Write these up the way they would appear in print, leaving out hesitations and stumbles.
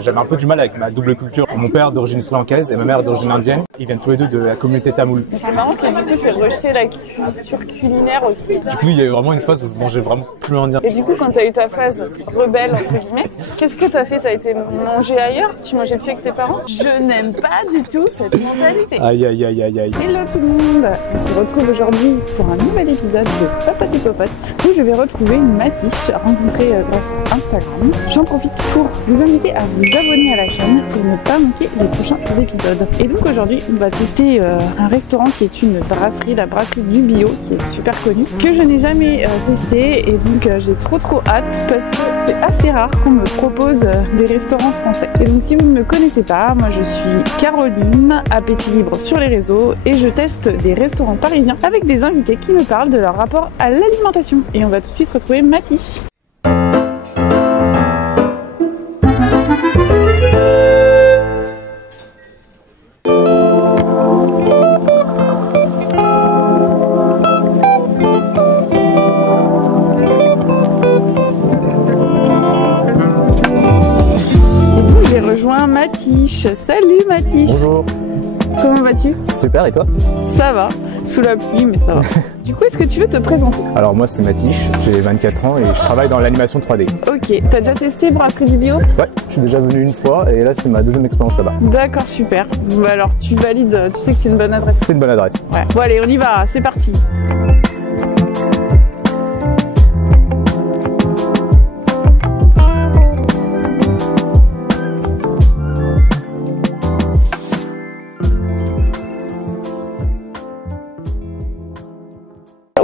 J'avais un peu du mal avec ma double culture. Mon père d'origine sri-lankaise et ma mère d'origine indienne. Ils viennent tous les deux de la communauté tamoule. C'est marrant que du coup tu aies rejeté la culture culinaire aussi. Du coup, il y a eu vraiment une phase où je mangeais vraiment plus indien. Et du coup, quand tu as eu ta phase rebelle, entre guillemets, qu'est-ce que tu as fait? Tu as été manger ailleurs? Tu mangeais plus avec tes parents? Je n'aime pas du tout cette mentalité. Aïe aïe aïe aïe aïe. Hello tout le monde, on se retrouve aujourd'hui pour un nouvel épisode de Papati Popote où je vais retrouver une Matiche rencontrée grâce à Instagram. J'en profite pour vous inviter à vous abonner à la chaîne pour ne pas manquer les prochains épisodes. Et donc aujourd'hui on va tester un restaurant qui est une brasserie, la brasserie du bio, qui est super connue, que je n'ai jamais testé, et donc j'ai trop hâte parce que c'est assez rare qu'on me propose des restaurants français. Et donc si vous ne me connaissez pas, moi je suis Caroline, Appétit Libre sur les réseaux, et je teste des restaurants parisiens avec des invités qui me parlent de leur rapport à l'alimentation. Et on va tout de suite retrouver Matiche. Matiche. Salut Matiche. Bonjour. Comment vas-tu? Super, et toi? Ça va, sous la pluie mais ça va. Du coup, est-ce que tu veux te présenter? Alors moi c'est Matiche, j'ai 24 ans et je travaille dans l'animation 3D. Ok, t'as déjà testé Brasserie du Bio? Ouais, je suis déjà venu une fois et là c'est ma deuxième expérience là-bas. D'accord, super. Bah alors tu valides, tu sais que c'est une bonne adresse. C'est une bonne adresse. Ouais. Bon allez, on y va, c'est parti.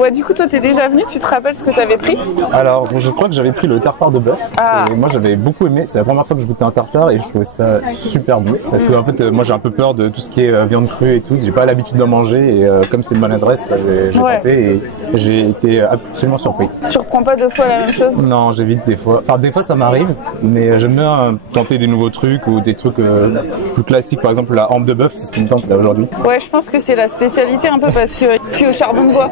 Ouais, du coup, toi, t'es déjà venu, tu te rappelles ce que t'avais pris? Alors, je crois que j'avais pris le tartare de bœuf. Ah. Et moi, j'avais beaucoup aimé. C'est la première fois que je goûtais un tartare et je trouvais ça super bon. Parce que, en fait, moi, j'ai un peu peur de tout ce qui est viande crue et tout. J'ai pas l'habitude d'en manger et comme c'est une bonne adresse, bah, j'ai tenté et j'ai été absolument surpris. Tu reprends pas deux fois la même chose? Non, j'évite des fois. Enfin, des fois, ça m'arrive, mais j'aime bien tenter des nouveaux trucs ou des trucs plus classiques. Par exemple, la hampe de bœuf, c'est ce qui me tente là aujourd'hui. Ouais, je pense que c'est la spécialité un peu parce que cuit au charbon de bois.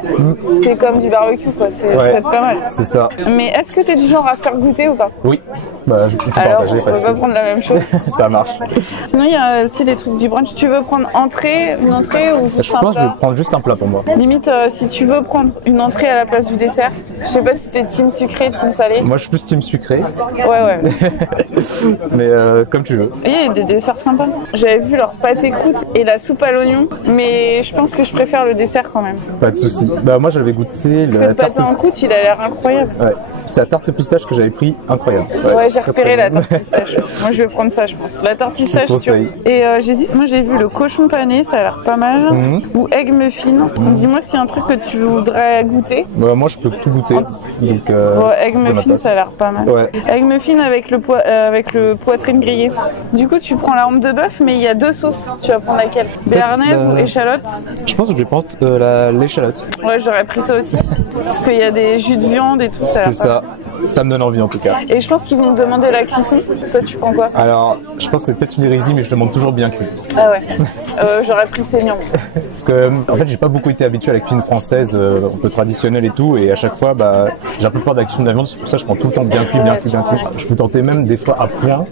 C'est comme du barbecue, quoi. C'est pas mal. C'est ça. Mais est-ce que t'es du genre à faire goûter ou pas? Oui. Bah, je peux alors, partager. on va prendre la même chose. Ça marche. Sinon, il y a aussi des trucs du brunch. Tu veux prendre une entrée ou juste un plat? Je pense que je vais prendre juste un plat pour moi. Limite, si tu veux prendre une entrée à la place du dessert. Je sais pas si t'es team sucré, team salé. Moi, je suis plus team sucré. Ouais. Mais comme tu veux. Il y a des desserts sympas. J'avais vu leur pâté croûte et la soupe à l'oignon, mais je pense que je préfère le dessert quand même. Pas de souci. Bah moi, j'avais goûté le pâté en croûte, il a l'air incroyable. Ouais. C'est la tarte pistache que j'avais pris, incroyable. Ouais, j'ai repéré la tarte pistache. Moi, je vais prendre ça, je pense. La tarte pistache, sûr. Et j'hésite. Moi, j'ai vu le cochon pané, ça a l'air pas mal. Ou egg muffin. Dis-moi s'il y a un truc que tu voudrais goûter. Bah, moi, je peux tout goûter. Donc, egg muffin, ça a l'air pas mal. Ouais. Egg muffin avec le poitrine grillée. Du coup, tu prends la hampe de bœuf, mais il y a deux sauces. Tu vas prendre laquelle? Béarnaise ou échalote? Je pense que je vais prendre l'échalote. Ouais, j'aurais pris ça aussi. Parce qu'il y a des jus de viande et tout. C'est ça. Ça me donne envie en tout cas. Et je pense qu'ils vont me demander la cuisson. Toi, tu prends quoi? Alors, je pense que c'est peut-être une hérésie, mais je demande toujours bien cuit. Ah ouais. J'aurais pris saignant. Parce que, en fait, j'ai pas beaucoup été habitué à la cuisine française, un peu traditionnelle et tout, et à chaque fois, bah, j'ai un peu peur de la cuisson de la viande. C'est pour ça que je prends tout le temps bien cuit. Je peux tenter même des fois à point.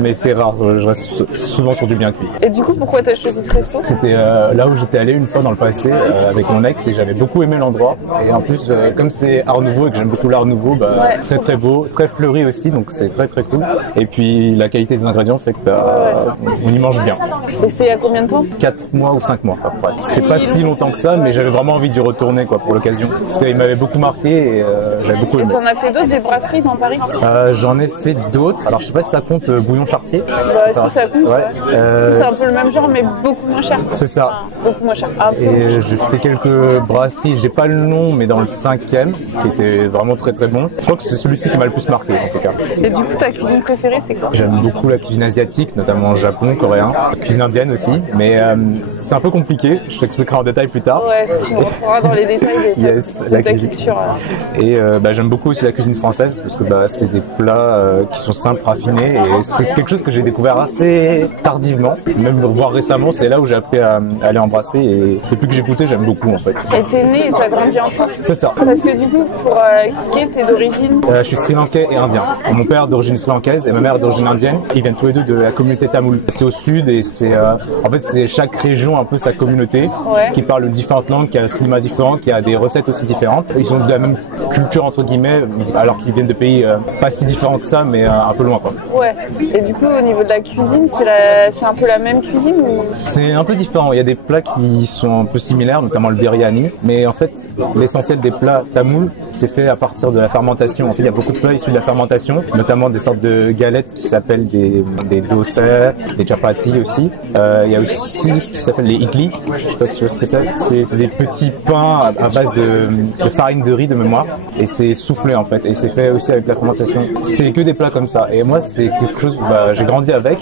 Mais c'est rare. Je reste souvent sur du bien cuit. Et du coup, pourquoi t'as choisi ce resto? C'était là où j'étais allé une fois dans le passé avec mon ex et j'avais beaucoup aimé l'endroit. Et en plus, comme c'est Art Nouveau et que j'aime beaucoup l'Art Nouveau, bah, très beau, très fleuri aussi, donc c'est très cool. Et puis la qualité des ingrédients fait que on y mange bien. Et c'était il y a combien de temps? 4 mois ou 5 mois à peu près. C'était pas si longtemps que ça, mais j'avais vraiment envie d'y retourner quoi pour l'occasion. Parce qu'il m'avait beaucoup marqué et j'avais beaucoup aimé. Et t'en as fait d'autres, des brasseries dans Paris? J'en ai fait d'autres. Alors je sais pas si ça compte Bouillon Chartier. Bah, si ça compte. Ouais. C'est un peu le même genre mais beaucoup moins cher. C'est ça. Enfin, beaucoup moins cher. Et j'ai fait quelques brasseries, j'ai pas le nom, mais dans le 5e, qui était vraiment très bon. Je crois que c'est celui-ci qui m'a le plus marqué en tout cas. Et du coup, ta cuisine préférée, c'est quoi? J'aime beaucoup la cuisine asiatique, notamment Japon, coréen, cuisine indienne aussi, mais c'est un peu compliqué, je t'expliquerai en détail plus tard. Ouais, tu me retrouveras dans les détails de ta culture. Et j'aime beaucoup aussi la cuisine française, parce que c'est des plats qui sont simples, raffinés, et c'est quelque chose que j'ai découvert assez tardivement, même voire récemment, c'est là où j'ai appris à aller embrasser, et depuis que j'ai goûté, j'aime beaucoup en fait. Et t'es né et t'as grandi en France? C'est ça. Parce que du coup, pour expliquer, t'es d'origine d'origine? Je suis sri lankais et indien. Mon père d'origine sri lankaise et ma mère d'origine indienne. Ils viennent tous les deux de la communauté tamoule. C'est au sud et c'est en fait c'est chaque région un peu sa communauté qui parle différentes langues, qui a un cinéma différent, qui a des recettes aussi différentes. Ils sont de la même culture entre guillemets, alors qu'ils viennent de pays pas si différents que ça, mais un peu loin quoi. Ouais. Et du coup au niveau de la cuisine, c'est un peu la même cuisine ou... C'est un peu différent. Il y a des plats qui sont un peu similaires, notamment le biryani, mais en fait l'essentiel des plats tamouls c'est fait à partir de la fermentation. En fait il y a beaucoup de plats issus de la fermentation, notamment des sortes de galettes qui s'appellent des dosa, des chapati aussi. Il y a aussi ce qui s'appelle les idlis. Je sais pas si tu vois ce que c'est. C'est des petits pains à base de farine de riz de mémoire et c'est soufflé en fait et c'est fait aussi avec la fermentation. C'est que des plats comme ça et moi c'est quelque chose j'ai grandi avec,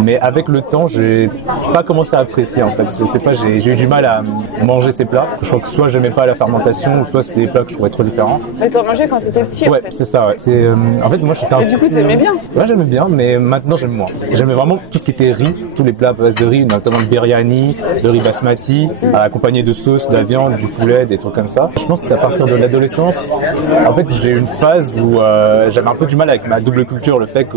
mais avec le temps j'ai pas commencé à apprécier en fait. Je sais pas, j'ai eu du mal à manger ces plats. Je crois que soit j'aimais pas la fermentation ou soit c'était des plats que je trouvais trop différents. Mais t'en mangeais quand t'étais petit? Ouais, c'est ça. Ouais. C'est en fait moi j'étais un... Et du coup t'aimais bien? Ouais, j'aimais bien, mais maintenant j'aime moins. J'aimais vraiment tout ce qui était riz, tous les plats à base de riz, notamment le biryani, le riz basmati, accompagné de sauce, de la viande, du poulet, des trucs comme ça. Je pense que c'est à partir de l'adolescence. En fait, j'ai eu une phase où j'avais un peu du mal avec ma double culture, le fait que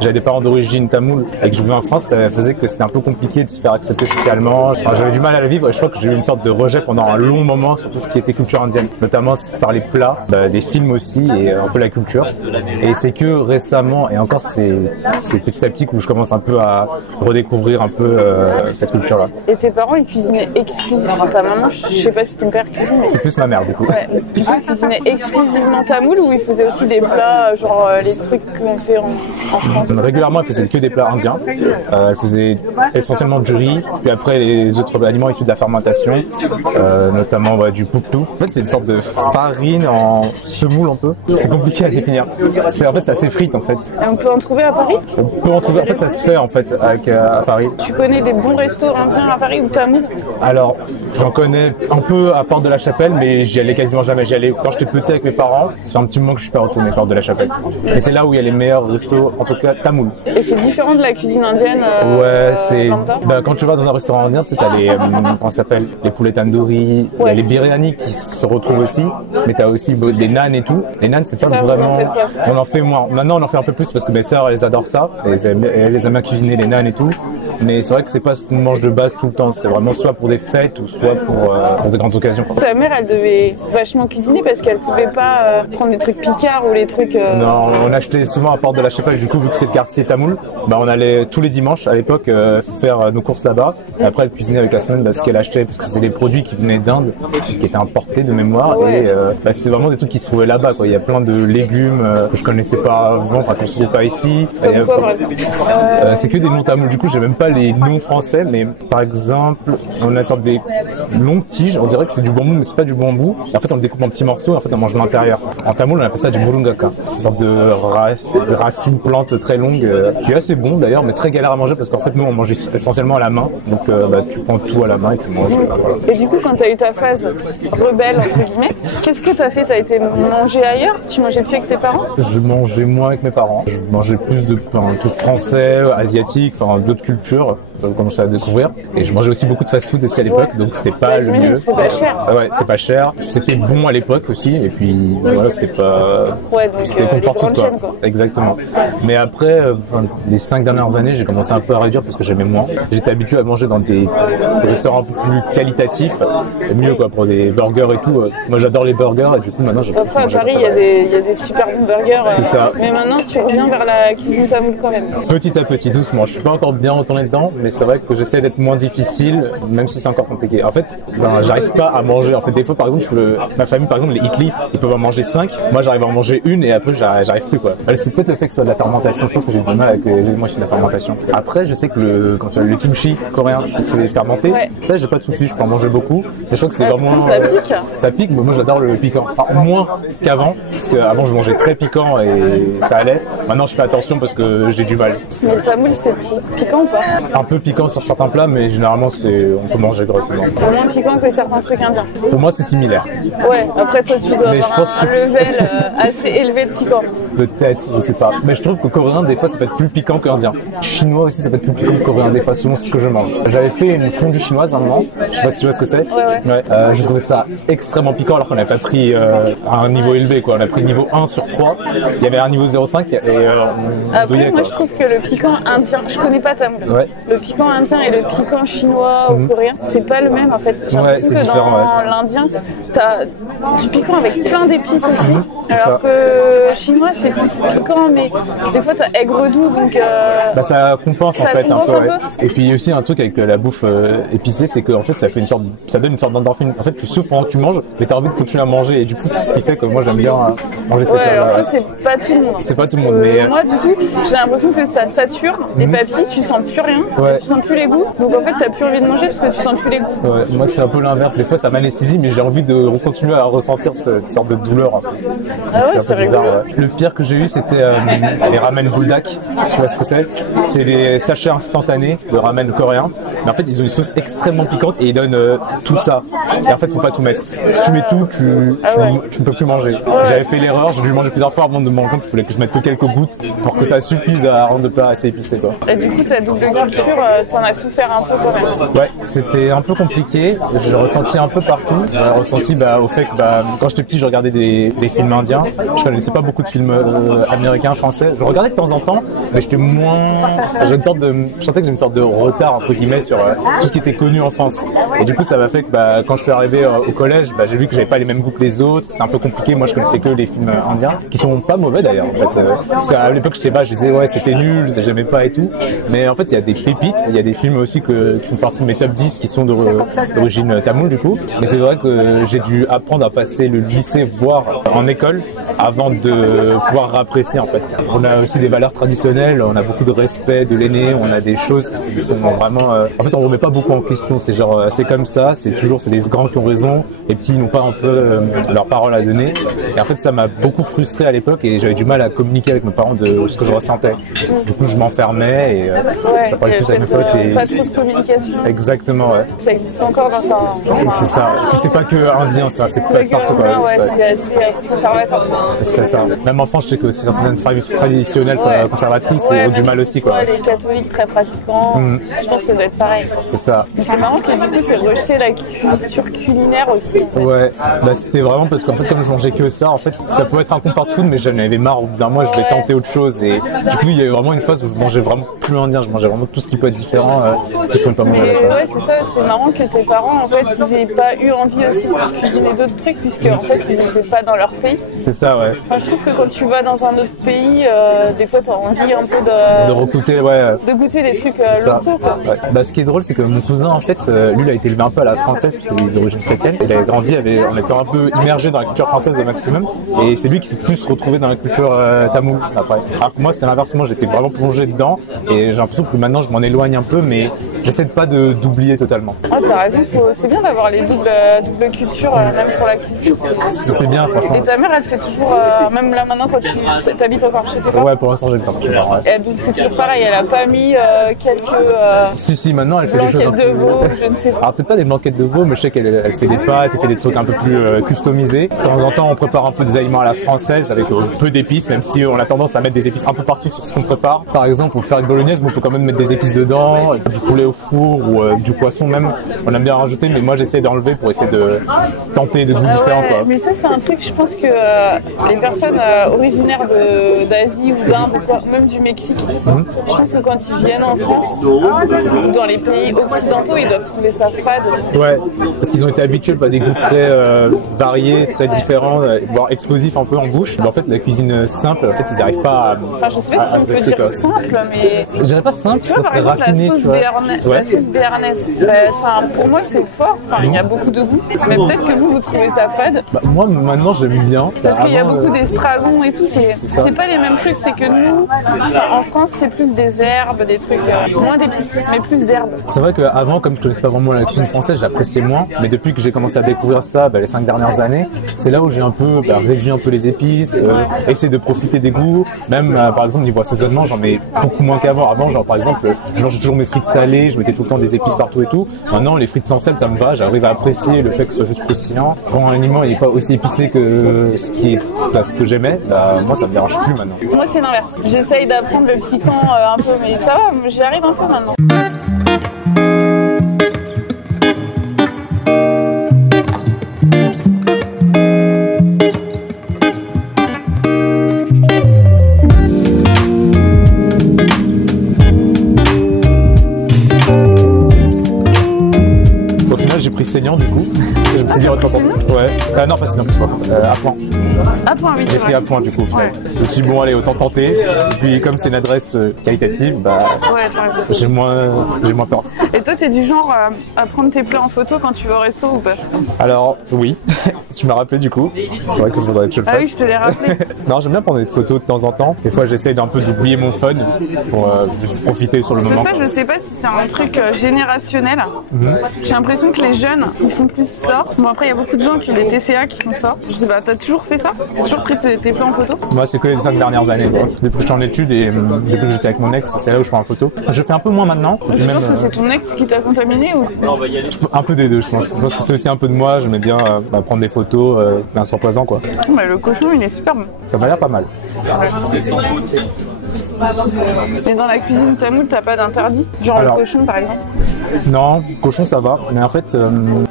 j'avais des parents d'origine tamoule et que je vivais en France, ça faisait que c'était un peu compliqué de se faire accepter socialement. Enfin, j'avais du mal à la vivre et je crois que j'ai eu une sorte de rejet pendant un long moment sur tout ce qui était culture indienne, notamment par les plats, des films aussi et un peu la culture. Et c'est que récemment, et encore c'est petit à petit où je commence un peu à redécouvrir un peu cette culture-là. Et tes parents ils cuisinaient exclusivement, ta maman, je sais pas si ton père cuisine, mais... C'est plus ma mère du coup. Ouais, du coup ils cuisinaient exclusivement tamoul ou ils faisaient aussi des plats genre les trucs qu'on fait en France? Régulièrement elle faisait que des plats indiens, elle faisait essentiellement du riz, puis après les autres aliments issus de la fermentation, notamment du puktu. En fait c'est une sorte de farine en semoule un peu, c'est compliqué à définir. En fait ça s'effrite en fait. Et on peut en trouver à Paris? On peut en trouver, en fait ça se fait en fait à Paris. Tu connais des bons restos indiens à Paris ou tamoul? Alors j'en connais un peu à Porte de la Chapelle, mais j'y allais quasiment jamais. J'y allais quand j'étais petit avec mes parents. Ça fait un petit moment que je suis pas retourné Porte de la Chapelle. Mais c'est là où il y a les meilleurs restos, en tout cas tamoul. Et c'est différent de la cuisine indienne? Ouais, c'est quand tu vas dans un restaurant indien, tu sais, t'as les comment ça s'appelle, les poulets tandoori, il y a les biryani qui se retrouvent aussi, mais t'as aussi des naans et tout. Les naans c'est pas ça, vraiment, on en fait moins. Maintenant on en fait un peu plus parce que mes sœurs elles adorent ça, elles aiment bien cuisiner les naans et tout. Mais c'est vrai que c'est pas ce qu'on mange de base tout le temps. C'est vraiment soit pour des fêtes ou soit pour de grandes occasions. Ta mère, elle devait vachement cuisiner parce qu'elle pouvait pas prendre des trucs picards ou les trucs... Non, on achetait souvent à Porte de la Chapelle. Du coup, vu que c'est le quartier tamoul, on allait tous les dimanches à l'époque faire nos courses là-bas. Et après, elle cuisinait avec la semaine ce qu'elle achetait parce que c'était des produits qui venaient d'Inde, qui étaient importés de mémoire. Ouais. Et c'est vraiment des trucs qui se trouvaient là-bas. Il y a plein de légumes que je connaissais pas avant, enfin qu'on se trouve pas ici. Comme quoi, par exemple c'est que des noms tamouls. Du coup, j'ai même pas les noms français, mais par exemple, on a une sorte des longues tiges. On dirait que c'est du bambou, mais c'est pas du bambou. Et en fait, on le découpe en petits morceaux et en fait, on mange l'intérieur. En tamoul, on appelle ça du murungaka. C'est une sorte de racine plante très longue, qui est assez bon d'ailleurs, mais très galère à manger parce qu'en fait, nous, on mange essentiellement à la main. Donc, tu prends tout à la main et tu manges. Voilà. Et du coup, quand t'as eu ta phase rebelle, entre guillemets, qu'est-ce que t'as fait? T'as été manger ailleurs? Tu mangeais plus avec tes parents? Je mangeais moins avec mes parents. Je mangeais plus de trucs français, asiatiques, enfin d'autres cultures. Quand je commençais à découvrir. Et je mangeais aussi beaucoup de fast-food aussi à l'époque, donc c'était pas le mieux. C'est pas cher. Ouais, c'est pas cher. C'était bon à l'époque aussi, et puis voilà, c'était pas. Ouais, donc c'était confort food, quoi. Exactement. Mais après, les 5 dernières années, j'ai commencé un peu à réduire parce que j'aimais moins. J'étais habitué à manger dans des restaurants un peu plus qualitatifs, mieux quoi, pour des burgers et tout. Moi, j'adore les burgers, et du coup, maintenant, j'ai. Après, à Paris, il y a des super bons burgers. C'est ça. Mais maintenant, tu reviens vers la cuisine tamoul quand même. Petit à petit, doucement. Je suis pas encore bien retourné dedans, mais c'est vrai que j'essaie d'être moins difficile, même si c'est encore compliqué. En fait, j'arrive pas à manger. En fait, des fois, par exemple, ma famille, par exemple, les idlis, ils peuvent en manger 5. Moi, j'arrive à en manger une et après, j'arrive plus, quoi. C'est peut-être le fait que ce soit de la fermentation. Je pense que j'ai du mal avec les éléments issus de la fermentation. Après, je sais que le kimchi coréen, je sais que c'est fermenté. Ouais. Ça, j'ai pas de souci, je peux en manger beaucoup. Mais je crois que c'est vraiment. Ça pique. Ça pique, mais moi, j'adore le piquant. Enfin, moins qu'avant, parce qu'avant, je mangeais très piquant et ça allait. Maintenant, je fais attention parce que j'ai du mal. Mais le tamoul, c'est piquant ou pas? Un peu piquant sur certains plats, mais généralement on peut manger correctement. Moins piquant que certains trucs indiens. Pour moi c'est similaire. Ouais, après toi tu dois avoir un level assez élevé de piquant. peut-être, je sais pas. Mais je trouve que coréen, des fois, ça peut être plus piquant qu'indien. Chinois aussi, ça peut être plus piquant que coréen, des fois, selon ce que je mange. J'avais fait une fondue chinoise à un moment. Je sais pas si tu vois ce que c'est. Ouais. Je trouvais ça extrêmement piquant alors qu'on n'avait pas pris à un niveau élevé, quoi. On a pris niveau 1 sur 3. Il y avait un niveau 0,5 et après, douillait, moi, quoi. je trouve que le piquant indien, je connais pas Tamoul. Ouais. Le piquant indien et le piquant chinois ou coréen, c'est pas le même en fait. J'ai l'impression c'est que différent, dans l'indien, t'as du piquant avec plein d'épices aussi, alors ça. que chinois c'est plus piquant, mais des fois t'as aigre doux, donc Bah ça compense en ça fait compense un peu, un ouais. peu. Et puis il y a aussi un truc avec la bouffe épicée, c'est que en fait ça fait ça donne une sorte d'endorphine. En fait tu souffres pendant que tu manges, mais t'as envie de continuer à manger et du coup c'est ce qui fait que moi j'aime bien manger ces Ouais, choses-là. alors ça Ouais. c'est pas tout le monde. C'est pas tout le monde, mais moi du coup j'ai l'impression que ça sature les papilles, tu sens plus rien, Ouais. tu sens plus les goûts, donc en fait t'as plus envie de manger parce que tu sens plus les goûts. Ouais, moi c'est un peu l'inverse, des fois ça m'anesthésie mais j'ai envie de continuer à ressentir cette sorte de douleur. Un peu. Ah ouais, un peu c'est bizarre, rigolo. ouais. Le pire que j'ai eu c'était les ramen buldak, si tu vois ce que c'est. C'est des sachets instantanés de ramen coréen, mais en fait ils ont une sauce extrêmement piquante et ils donnent tout ça. Et en fait faut pas tout mettre. Si tu mets tout, tu ne peux plus manger. J'avais fait l'erreur, j'ai dû manger plusieurs fois avant de me rendre compte qu'il fallait que je mette que quelques gouttes pour que ça suffise à rendre le plat assez épicé, quoi. Et du coup ta double culture, t'en as souffert un peu quand même. Ouais, c'était un peu compliqué. Je l'ai ressenti un peu partout. J'ai ressenti au fait que quand j'étais petit, je regardais des films indiens. Je connaissais pas beaucoup de films américains, français. Je regardais de temps en temps, mais j'étais moins. Je sentais que j'ai une sorte de retard entre guillemets sur tout ce qui était connu en France. Et du coup, ça m'a fait que quand je suis arrivé au collège, j'ai vu que j'avais pas les mêmes goûts que les autres. C'était un peu compliqué. Moi, je connaissais que les films indiens, qui sont pas mauvais d'ailleurs. En fait, parce qu'à l'époque, je sais pas, je disais ouais, c'était nul, j'aimais pas et tout. Mais en fait, il y a des pépites. Il y a des films aussi qui font partie de mes top 10 qui sont d'origine tamoule du coup. Mais c'est vrai que j'ai dû apprendre à passer le lycée, voire en école, avant de pouvoir apprécier en fait. On a aussi des valeurs traditionnelles, on a beaucoup de respect de l'aîné, on a des choses qui sont vraiment... En fait, on remet pas beaucoup en question, c'est genre, c'est comme ça, c'est les grands qui ont raison, les petits n'ont pas un peu leur parole à donner. Et en fait, ça m'a beaucoup frustré à l'époque et j'avais du mal à communiquer avec mes parents de ce que je ressentais. Du coup, je m'enfermais et je parlais plus avec mes potes. Et... Pas trop de communication. Exactement, ouais. Ça existe encore dans ça. C'est ça. Et puis c'est pas que indien, c'est pas partout. Ouais, c'est assez conservateur. C'est ça. Même en France, je sais que certaines familles traditionnelles conservatrices ont du mal aussi, quoi. Les catholiques très pratiquants, je pense que ça doit être pareil. C'est ça. Mais c'est marrant que du coup, tu aies rejeté la culture culinaire aussi. En fait. Ouais, c'était vraiment parce qu'en fait, comme je mangeais que ça, en fait, ça pouvait être un comfort food, mais j'en avais marre. Au bout d'un mois, je vais tenter autre chose. Et du coup, il y avait vraiment une phase où je mangeais vraiment plus indien. Je mangeais vraiment tout ce qui peut être différent si je pouvais pas manger. Ouais, c'est ça. C'est marrant que tes parents, en fait, ils aient pas eu envie aussi de cuisiner d'autres trucs, puisque en fait, ils n'étaient pas dans leur pays. C'est ça, ouais. Enfin, je trouve que quand tu vas dans un autre pays, des fois, t'as envie un peu de recoûter, ouais. De goûter des trucs locaux, quoi. Ouais. Ce qui est drôle, c'est que mon cousin, en fait, lui, il a été élevé un peu à la française, parce qu'il est d'origine chrétienne. Il a grandi en étant un peu immergé dans la culture française au maximum. Et c'est lui qui s'est plus retrouvé dans la culture tamoule après. Alors que moi, c'était l'inversement, j'étais vraiment plongé dedans. Et j'ai l'impression que maintenant, je m'en éloigne un peu, mais j'essaie de pas d'oublier totalement. Ah, t'as raison, c'est bien d'avoir les doubles cultures, même pour la cuisine. C'est bien, franchement. Et ta mère, elle fait toujours, même là maintenant, quand tu t'habites encore chez tes parents? Ouais, pour l'instant, j'ai le temps chez mes parents. Et donc, c'est toujours pareil, elle a pas mis quelques. Si, maintenant, elle fait des choses. Blanquettes de veau, je ne sais pas. Alors, peut-être pas des blanquettes de veau, mais je sais qu'elle fait des pâtes, elle fait des trucs un peu plus customisés. De temps en temps, on prépare un peu des aliments à la française avec peu d'épices, même si on a tendance à mettre des épices un peu partout sur ce qu'on prépare. Par exemple, pour faire une bolognaise, on peut quand même mettre des épices dedans, du poulet au four ou du poisson même. On aime bien rajouter, mais moi j'essaie d'enlever pour essayer de tenter des goûts différents, quoi. Mais ça, c'est un truc, je pense que les personnes originaires d'Asie ou d'Inde ou quoi, même du Mexique, je pense que quand ils viennent en France ou dans les pays occidentaux, ils doivent trouver ça fade. Ouais, parce qu'ils ont été habitués à des goûts très variés, très différents, voire explosifs un peu en bouche. Mais en fait, la cuisine simple, en fait, ils n'arrivent pas à. Enfin, je sais pas si on peut dire simple, mais. Je dirais pas simple, tu vois, ça par serait exemple, raffiné. La sauce béarnaise, pour moi, c'est fort. Enfin, il y a beaucoup de goût. Mais peut-être que vous trouvez ça fade. Moi, maintenant, j'aime bien. Parce qu'il y a beaucoup d'estragon et tout. C'est pas les mêmes trucs. C'est que nous, en France, c'est plus des herbes, des trucs, moins d'épices, mais plus d'herbes. C'est vrai qu'avant, comme je connaissais pas vraiment la cuisine française, j'appréciais moins. Mais depuis que j'ai commencé à découvrir ça, les 5 dernières années, c'est là où j'ai un peu réduit un peu les épices, essayé de profiter des goûts. Même, par exemple, niveau assaisonnement, j'en mets beaucoup moins qu'avant. Avant, genre, par exemple, je mangeais toujours mes frites salées, je mettais tout le temps des épices partout et tout. Maintenant, les frites sans sel, ça me va, j'arrive à apprécier le fait que ce soit juste croustillant. Quand un aliment n'est pas aussi épicé que ce que j'aimais, bah, moi ça me dérange plus maintenant. Moi c'est l'inverse. J'essaye d'apprendre le piquant un peu, mais ça va, j'y arrive un peu maintenant. J'ai pris saignant du coup. Je me suis dit, ouais. Non, pas saignant, c'est quoi à point. À point, oui. J'ai pris à point du coup. Ouais. Je me suis dit, bon, allez, autant tenter. Et puis, comme c'est une adresse qualitative, bah, j'ai moins peur. Et toi, t'es du genre à prendre tes plats en photo quand tu vas au resto ou pas? Alors, oui. Tu m'as rappelé du coup. C'est vrai que je voudrais que je le fasse. Ah oui, je te l'ai rappelé. Non, j'aime bien prendre des photos de temps en temps. Des fois, j'essaie d'un peu d'oublier mon fun pour juste profiter sur le moment. C'est ça, je sais pas si c'est un truc générationnel. J'ai l'impression que les jeunes, ils font plus ça. Bon, après, il y a beaucoup de gens qui ont des TCA qui font ça. Je sais pas, t'as toujours fait ça? T'as toujours pris tes plats en photo? Moi, c'est que les 5 dernières années. Quoi. Depuis que je suis en études et depuis que j'étais avec mon ex, c'est là où je prends en photo. Je fais un peu moins maintenant. Je pense que c'est ton ex qui t'a contaminé ou? Un peu des deux, je pense. Je pense que c'est aussi un peu de moi. J'aimais bien prendre des photos, bien surprenant quoi. Mais le cochon, il est superbe. Ça m'a l'air pas mal. Mais dans la cuisine tamoule, t'as pas d'interdit? Genre alors, le cochon par exemple? Non, cochon ça va. Mais en fait,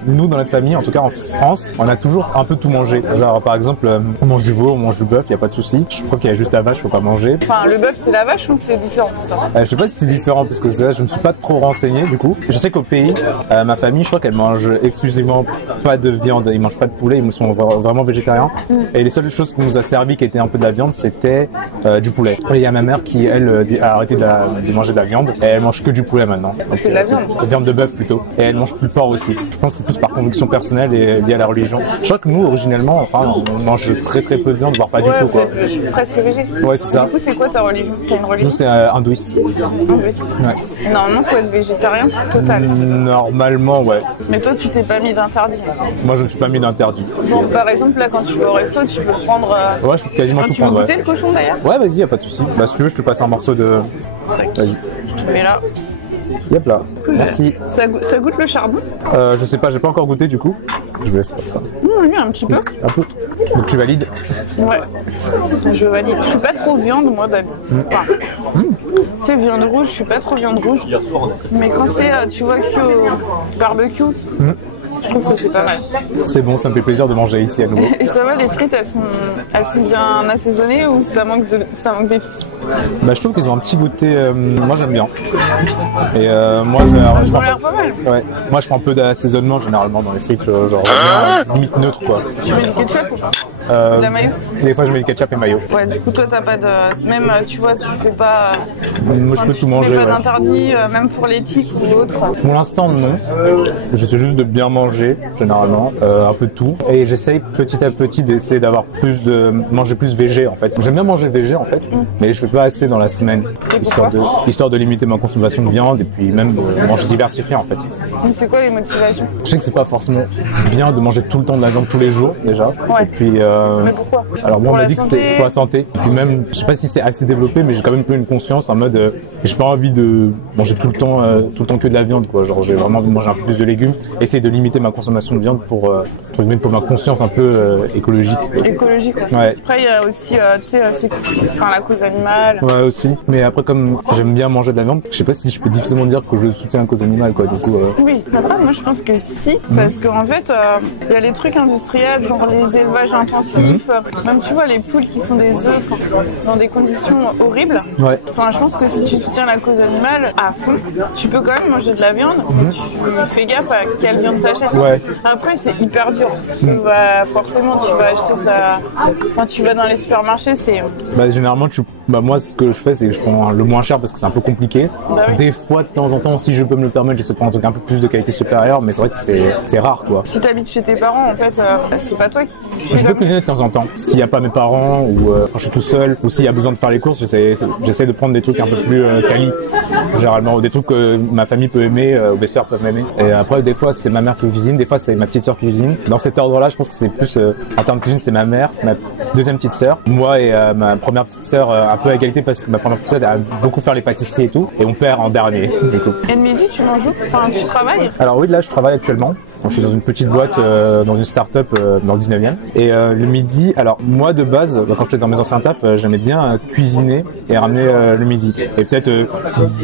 nous dans notre famille, en tout cas en France, on a toujours un peu tout mangé. Genre par exemple, on mange du veau, on mange du bœuf, y a pas de souci. Je crois qu'il y a juste la vache, faut pas manger. Enfin, le bœuf c'est la vache ou c'est différent? Je sais pas si c'est différent parce que ça, je me suis pas trop renseigné du coup. Je sais qu'au pays, ma famille, je crois qu'elle mange exclusivement pas de viande. Ils mangent pas de poulet, ils sont vraiment végétariens. Et les seules choses qu'on nous a servi qui étaient un peu de la viande, c'était du poulet. Et il y a ma mère qui elle a arrêté de manger de la viande et elle mange que du poulet maintenant. C'est de la viande? Viande de bœuf plutôt. Et elle mange plus de porc aussi. Je pense que c'est plus par conviction personnelle et liée à la religion. Je crois que nous originellement, enfin, on mange très très peu de viande, voire pas du tout quoi. Presque végé. Ouais, c'est ça. Du coup, c'est quoi ta religion? T'as une religion? Nous c'est hindouiste. Hindouiste. Ouais. Normalement, faut être végétarien total. Normalement, ouais. Mais toi, tu t'es pas mis d'interdit? Moi, je me suis pas mis d'interdit. Bon, par exemple, là, quand tu vas au resto, tu peux prendre. Ouais, je peux quasiment tout prendre. Tu veux goûter le cochon d'ailleurs? Ouais, vas-y, y a pas de souci. Bah, si tu veux, je te passe un morceau de. Vas-y. Je te mets là. Yep là. Merci. Ça goûte le charbon? Je sais pas, j'ai pas encore goûté du coup. Je vais faire ça. Oui, un petit peu. Un peu. Donc tu valides? Ouais. Je valide. Je suis pas trop viande moi d'habitude. Enfin, tu sais, viande rouge, je suis pas trop viande rouge. Mais quand c'est, tu vois, barbecue. Je trouve que c'est pas mal. C'est bon, ça me fait plaisir de manger ici à nouveau. Et ça va, les frites, elles sont bien assaisonnées ou ça manque d'épices? Bah, je trouve qu'ils ont un petit goûter. Moi, j'aime bien. Et moi, je prends l'air pas mal. Ouais. Moi, je prends un peu d'assaisonnement généralement dans les frites, genre limite neutre quoi. Tu mets du ketchup ou pas? De la mayo? Des fois, je mets du ketchup et mayo. Ouais, du coup, toi, t'as pas de. Même, tu vois, tu fais pas. Moi, je peux tout manger. Pas d'interdit, même pour les tiques ou autre? Pour l'instant, non. J'essaie juste de bien manger, généralement, un peu de tout. Et j'essaye petit à petit d'essayer d'avoir manger plus végé en fait. J'aime bien manger végé en fait, mais je fais pas assez dans la semaine, histoire de limiter ma consommation de viande et puis même de manger diversifié en fait. C'est quoi les motivations? Je sais que c'est pas forcément bien de manger tout le temps de la viande tous les jours déjà. Ouais. Et puis, mais pourquoi? Alors moi on m'a dit que c'était pour la santé. Et puis même, je sais pas si c'est assez développé, mais j'ai quand même pris une conscience en mode, j'ai pas envie de manger tout le temps que de la viande quoi. Genre j'ai vraiment envie de manger un peu plus de légumes, essayer de limiter ma consommation de viande pour ma conscience un peu écologique. Écologique. Ouais. Après il y a aussi, tu sais, la cause animale. Ouais aussi. Mais après comme j'aime bien manger de la viande, je sais pas si je peux difficilement dire que je soutiens la cause animale quoi. Du coup. Oui. Après moi je pense que si, parce qu'en fait il y a les trucs industriels, genre les élevages intensifs. Même tu vois les poules qui font des œufs dans des conditions horribles. Ouais. Enfin, je pense que si tu soutiens la cause animale à fond, tu peux quand même manger de la viande, mais tu fais gaffe à quelle viande t'achètes. Ouais. Après, c'est hyper dur. Forcément, tu vas acheter quand tu vas dans les supermarchés, c'est. Bah, généralement, moi, ce que je fais, c'est que je prends le moins cher parce que c'est un peu compliqué. Bah oui. Des fois, de temps en temps, si je peux me le permettre, j'essaie de prendre un truc un peu plus de qualité supérieure, mais c'est vrai que c'est rare, quoi. Si t'habites chez tes parents, en fait, c'est pas toi qui. Je peux cuisiner de temps en temps. S'il n'y a pas mes parents ou quand je suis tout seul, ou s'il y a besoin de faire les courses, j'essaie de prendre des trucs un peu plus quali, généralement, ou des trucs que ma famille peut aimer, ou mes soeurs peuvent aimer. Et après, des fois, c'est ma mère qui cuisine, des fois, c'est ma petite sœur qui cuisine. Dans cet ordre-là, je pense que c'est plus, en termes de cuisine, c'est ma mère, ma deuxième petite sœur, moi et ma première petite sœur un peu à égalité parce que ma première petite sœur a beaucoup faire les pâtisseries et tout, et mon père en dernier, du coup. Et le midi, tu manges où? Enfin, tu travailles? Alors oui, là je travaille actuellement. Je suis dans une petite boîte, dans une start-up dans le 19e. Et le midi, alors moi de base, quand j'étais dans mes anciens tafs, j'aimais bien cuisiner et ramener le midi. Et peut-être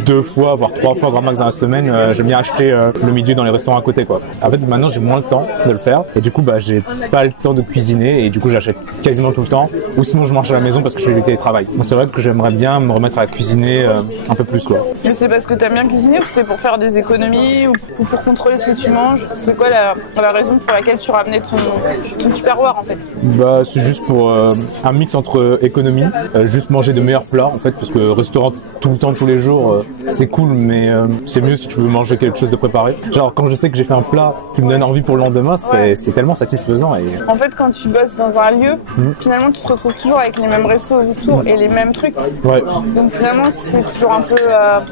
2 fois, voire 3 fois grand max dans la semaine, j'aime bien acheter le midi dans les restaurants à côté, quoi. En fait, maintenant j'ai moins le temps de le faire. Et du coup, bah j'ai pas le temps de cuisiner et du coup j'achète quasiment tout le temps. Ou sinon je mange à la maison parce que je fais du télétravail. Moi c'est vrai que j'aimerais bien me remettre à cuisiner un peu plus, quoi. Mais c'est parce que t'aimes bien cuisiner ou c'était pour faire des économies ou pour contrôler ce que tu manges? C'est quoi la raison pour laquelle tu ramenais ton Tupperware en fait? Bah c'est juste pour un mix entre économie, juste manger de meilleurs plats en fait, parce que restaurant tout le temps, tous les jours, c'est cool, mais c'est mieux si tu veux manger quelque chose de préparé. Genre quand je sais que j'ai fait un plat qui me donne envie pour le lendemain, c'est tellement satisfaisant. Et... En fait quand tu bosses dans un lieu, finalement tu te retrouves toujours avec les mêmes restos autour et les mêmes trucs. Ouais. Donc finalement c'est toujours un peu,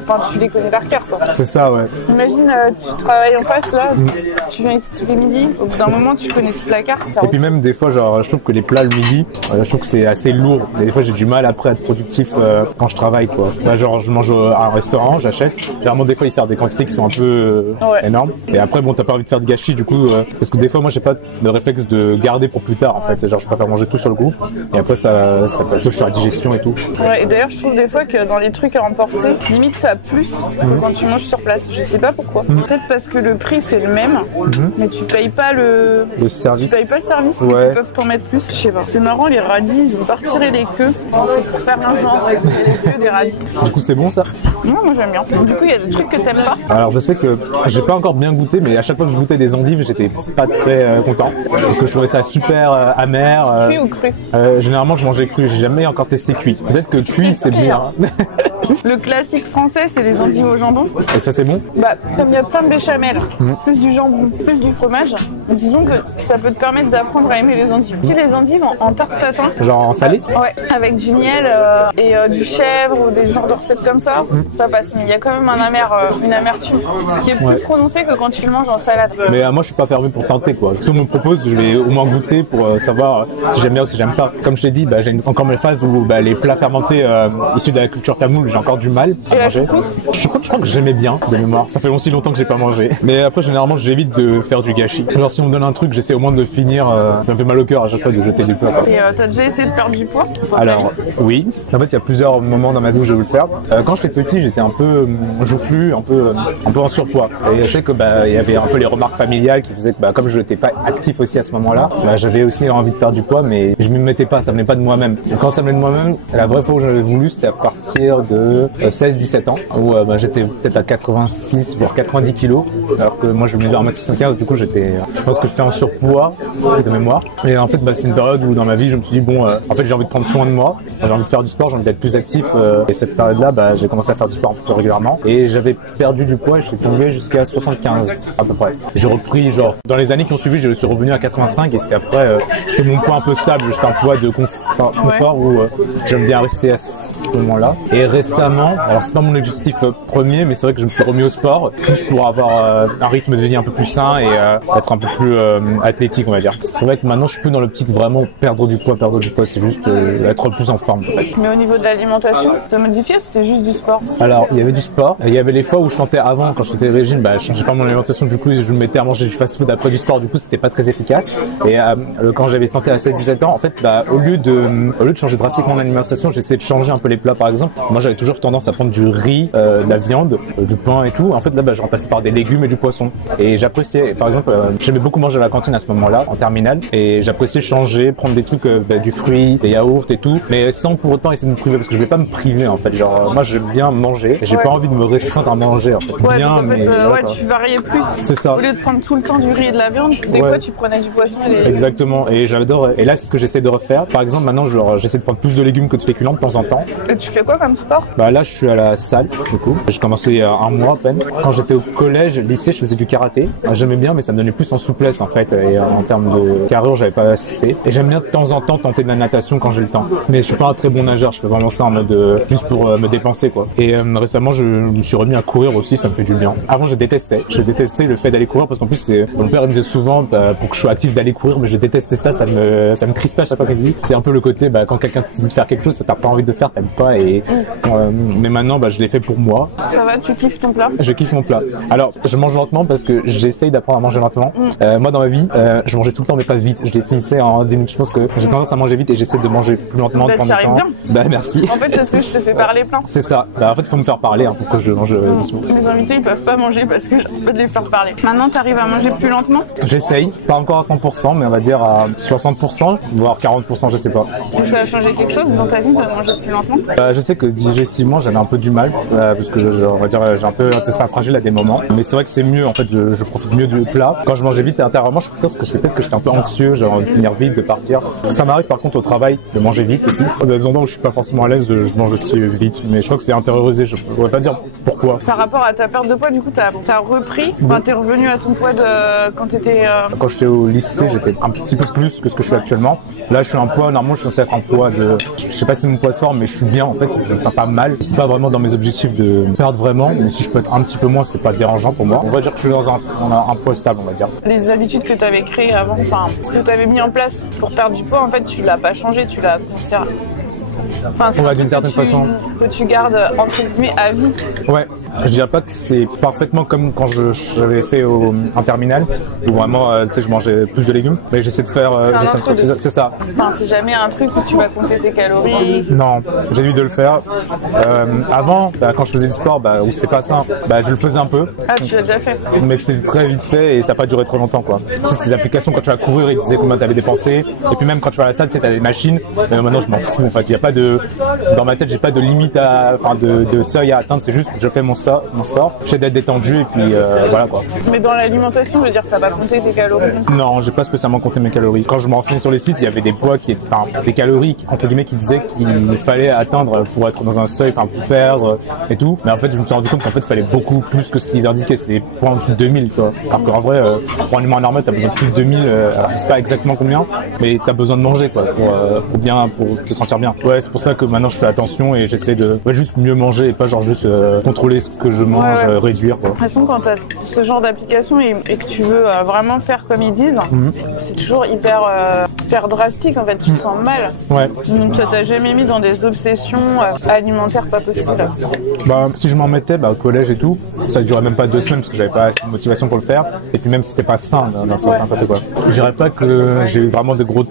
enfin tu les connais par cœur quoi. C'est ça, ouais. Imagine tu travailles en face là, tu viens ici tous les midis, au bout d'un moment tu connais toute la carte. Et puis même des fois genre je trouve que les plats le midi, je trouve que c'est assez lourd. Et des fois j'ai du mal après à être productif quand je travaille, quoi. Là genre je mange à un restaurant, j'achète. Généralement des fois ils servent des quantités qui sont un peu énormes. Et après bon t'as pas envie de faire de gâchis du coup parce que des fois moi j'ai pas de réflexe de garder pour plus tard en fait. Genre je préfère manger tout sur le coup et après ça peut être sur la digestion et tout. Ouais, et d'ailleurs je trouve des fois que dans les trucs à emporter, limite t'as plus que quand tu manges sur place. Je sais pas pourquoi. Peut-être parce que le prix c'est le même, mais tu payes pas le service. Tu payes pas le service, mais ils peuvent t'en mettre plus, je sais pas. C'est marrant, les radis, ils ont pas retiré les queues. C'est pour faire un genre avec les queues des radis. Du coup, c'est bon ça? Non, moi j'aime bien. Du coup, il y a des trucs que t'aimes pas? Alors, je sais que j'ai pas encore bien goûté, mais à chaque fois que je goûtais des endives, j'étais pas très content. Parce que je trouvais ça super amer. Cuit ou cru? Généralement, je mangeais cru. J'ai jamais encore testé cuit. Peut-être que cuit, c'est bien. Le classique français, c'est les endives au jambon. Et ça, c'est bon? Bah, comme il y a plein de béchamel, plus du jambon, plus du fromage, disons que ça peut te permettre d'apprendre à aimer les endives. Si les endives en tarte tatin. Genre en salé? Ouais, avec du miel et du chèvre ou des genres de recettes comme ça, ça passe. Mais il y a quand même une amertume qui est plus prononcée que quand tu le manges en salade. Mais moi, je suis pas fermé pour tenter, quoi. Si on me propose, je vais au moins goûter pour savoir si j'aime bien ou si j'aime pas. Comme je t'ai dit, j'ai encore mes phases où les plats fermentés issus de la culture tamoule, j'ai encore du mal à manger. Je crois que j'aimais bien de mémoire. Ça fait aussi longtemps que j'ai pas mangé. Mais après, généralement, j'évite de faire du gâchis. Genre, si on me donne un truc, j'essaie au moins de finir. Ça me fait mal au cœur à chaque fois de jeter du plat. Et t'as déjà essayé de perdre du poids? Alors, oui. En fait, il y a plusieurs moments dans ma vie où j'ai voulu le faire. Quand j'étais petit, j'étais un peu joufflu, un peu en surpoids. Et je sais que il y avait un peu les remarques familiales qui faisaient que comme je n'étais pas actif aussi à ce moment-là, j'avais aussi envie de perdre du poids, mais je m'y mettais pas. Ça venait pas de moi-même. Et quand ça venait de moi-même, la vraie fois où j'avais voulu, c'était à partir de 16-17 ans, où j'étais peut-être à 86 voire 90 kilos, alors que moi je mesure 1m75, du coup je pense que j'étais en surpoids de mémoire. Et en fait c'est une période où dans ma vie je me suis dit en fait j'ai envie de prendre soin de moi, j'ai envie de faire du sport, j'ai envie d'être plus actif, et cette période-là j'ai commencé à faire du sport un peu plus régulièrement et j'avais perdu du poids et je suis tombé jusqu'à 75 à peu près. J'ai repris dans les années qui ont suivi, je suis revenu à 85 et c'était après c'était mon poids un peu stable, j'étais un poids de confort où j'aime bien rester à ce moment-là. Et récemment, alors c'est pas mon objectif premier, mais c'est vrai que je me suis remis au sport, plus pour avoir un rythme de vie un peu plus sain et être un peu plus athlétique, on va dire. C'est vrai que maintenant je suis plus dans l'optique vraiment perdre du poids, c'est juste être plus en forme. En fait. Mais au niveau de l'alimentation, ça modifié ou c'était juste du sport? Alors il y avait du sport, il y avait les fois où je tentais avant, quand j'étais régime, je changeais pas mon alimentation, du coup je me mettais à manger du fast-food après du sport, du coup c'était pas très efficace. Et quand j'avais tenté à 16-17 ans, en fait au lieu de changer drastiquement mon alimentation, j'essayais de changer un peu les plats par exemple. Moi j'avais toujours tendance à prendre du riz, de la viande, du pain et tout. En fait là je remplaçais par des légumes et du poisson. Et j'appréciais, par exemple j'aimais beaucoup manger à la cantine à ce moment-là, en terminale, et j'appréciais changer, prendre des trucs, du fruit, des yaourts et tout, mais sans pour autant essayer de me priver, parce que je voulais pas me priver en fait. Genre moi j'aime bien manger, et j'ai pas envie de me restreindre à manger en fait. Ouais, bien, donc, en fait, tu variais plus. C'est ça. Au lieu de prendre tout le temps du riz et de la viande, des fois tu prenais du poisson et des... Exactement, et j'adore. Et là c'est ce que j'essaie de refaire. Par exemple maintenant j'essaie de prendre plus de légumes que de féculents de temps en temps. Et tu fais quoi comme sport? Bah là, je suis à la salle, du coup. J'ai commencé il y a un mois à peine. Quand j'étais au collège, lycée, je faisais du karaté. J'aimais bien, mais ça me donnait plus en souplesse en fait. Et en termes de carrure, j'avais pas assez. Et j'aime bien de temps en temps tenter de la natation quand j'ai le temps. Mais je suis pas un très bon nageur. Je fais vraiment ça en mode juste pour me dépenser quoi. Et récemment, je me suis remis à courir aussi. Ça me fait du bien. Avant, je détestais. Je détestais le fait d'aller courir parce qu'en plus, mon père me disait souvent pour que je sois actif d'aller courir, mais je détestais ça. Ça me crispait à chaque fois qu'il dit. C'est un peu le côté quand quelqu'un te dit de faire quelque chose, t'as pas envie de faire, t'aimes pas. Mais maintenant, je l'ai fait pour moi. Ça va, tu kiffes ton plat? Je kiffe mon plat. Alors, je mange lentement parce que j'essaye d'apprendre à manger lentement. Moi, dans ma vie, je mangeais tout le temps mes plats vite. Je les finissais en 10 minutes. Je pense que j'ai tendance à manger vite et j'essaie de manger plus lentement de temps en temps. Merci. En fait, c'est ce que je te fais parler plein. C'est ça. En fait, il faut me faire parler pour que je mange doucement. Mes invités, ils peuvent pas manger parce que je peux les faire parler. Maintenant, t'arrives à manger plus lentement? J'essaye. Pas encore à 100%, mais on va dire à 60%, voire 40%, je sais pas. Et ça a changé quelque chose dans ta vie de manger plus lentement? Je sais que digestivement, j'avais un peu du mal parce que on va dire j'ai un peu l'intestin fragile à des moments. Mais c'est vrai que c'est mieux. En fait, je profite mieux du plat. Quand je mangeais vite et intérieurement, je pense que c'est peut-être que j'étais un peu anxieux, genre de finir vite, de partir. Ça m'arrive par contre au travail de manger vite aussi. Dans des endroits où je suis pas forcément à l'aise, je mange aussi vite. Mais je crois que c'est intériorisé. Je pourrais pas dire pourquoi. Par rapport à ta perte de poids, du coup, t'as repris. Enfin, t'es revenu à ton poids de quand t'étais. Quand j'étais au lycée, j'étais un petit peu plus que ce que je suis actuellement. Là, je suis un poids, normalement, je suis censé être un poids de, je sais pas si c'est mon poids de forme, mais je suis bien, en fait, je me sens pas mal. C'est pas vraiment dans mes objectifs de perdre vraiment, mais si je peux être un petit peu moins, c'est pas dérangeant pour moi. On va dire que je suis dans un poids stable, on va dire. Les habitudes que tu avais créées avant, enfin, ce que tu avais mis en place pour perdre du poids, en fait, tu l'as pas changé, tu l'as conservé. Enfin, c'est d'une certaine façon que tu gardes entre guillemets à vie. Ouais, je dirais pas que c'est parfaitement comme quand j'avais fait en terminale où vraiment tu sais je mangeais plus de légumes, mais j'essaie de faire c'est ça. Enfin, c'est jamais un truc où tu vas compter tes calories. Non, j'ai envie de le faire. Avant, quand je faisais du sport, où c'était pas sain, je le faisais un peu. Ah, tu l'as déjà fait. Mais c'était très vite fait et ça n'a pas duré trop longtemps quoi. C'est des applications quand tu vas courir, ils disaient combien tu avais dépensé. Et puis même quand tu vas à la salle, tu sais, tu as des machines. Mais maintenant, je m'en fous. En fait, il y a pas de dans ma tête, j'ai pas de limite de seuil à atteindre. C'est juste je fais mon sport, j'essaie d'être détendu et puis voilà quoi. Mais dans l'alimentation, je veux dire, t'as pas compté tes calories? Non, j'ai pas spécialement compté mes calories. Quand je me renseignais sur les sites, il y avait des poids des calories entre guillemets qui disaient qu'il fallait atteindre pour être dans un seuil, pour perdre et tout. Mais en fait, je me suis rendu compte qu'en fait, il fallait beaucoup plus que ce qu'ils indiquaient. C'était des poids en dessous de 2000 quoi. Alors qu'en vrai, pour un aliment normal, t'as besoin de plus de 2000. Alors je sais pas exactement combien, mais t'as besoin de manger quoi pour te sentir bien. Ouais, c'est pour ça que maintenant je fais attention et j'essaie de juste mieux manger et pas genre juste contrôler ce que je mange, réduire quoi. De toute façon, quand t'as ce genre d'application et que tu veux vraiment faire comme ils disent, c'est toujours hyper drastique en fait, tu te sens mal. Ouais. Donc ça t'a jamais mis dans des obsessions alimentaires pas possibles? Si je m'en mettais au collège et tout, ça durait même pas 2 semaines parce que j'avais pas assez de motivation pour le faire et puis même si c'était pas sain d'un certain côté quoi. Je dirais pas que j'ai eu vraiment de gros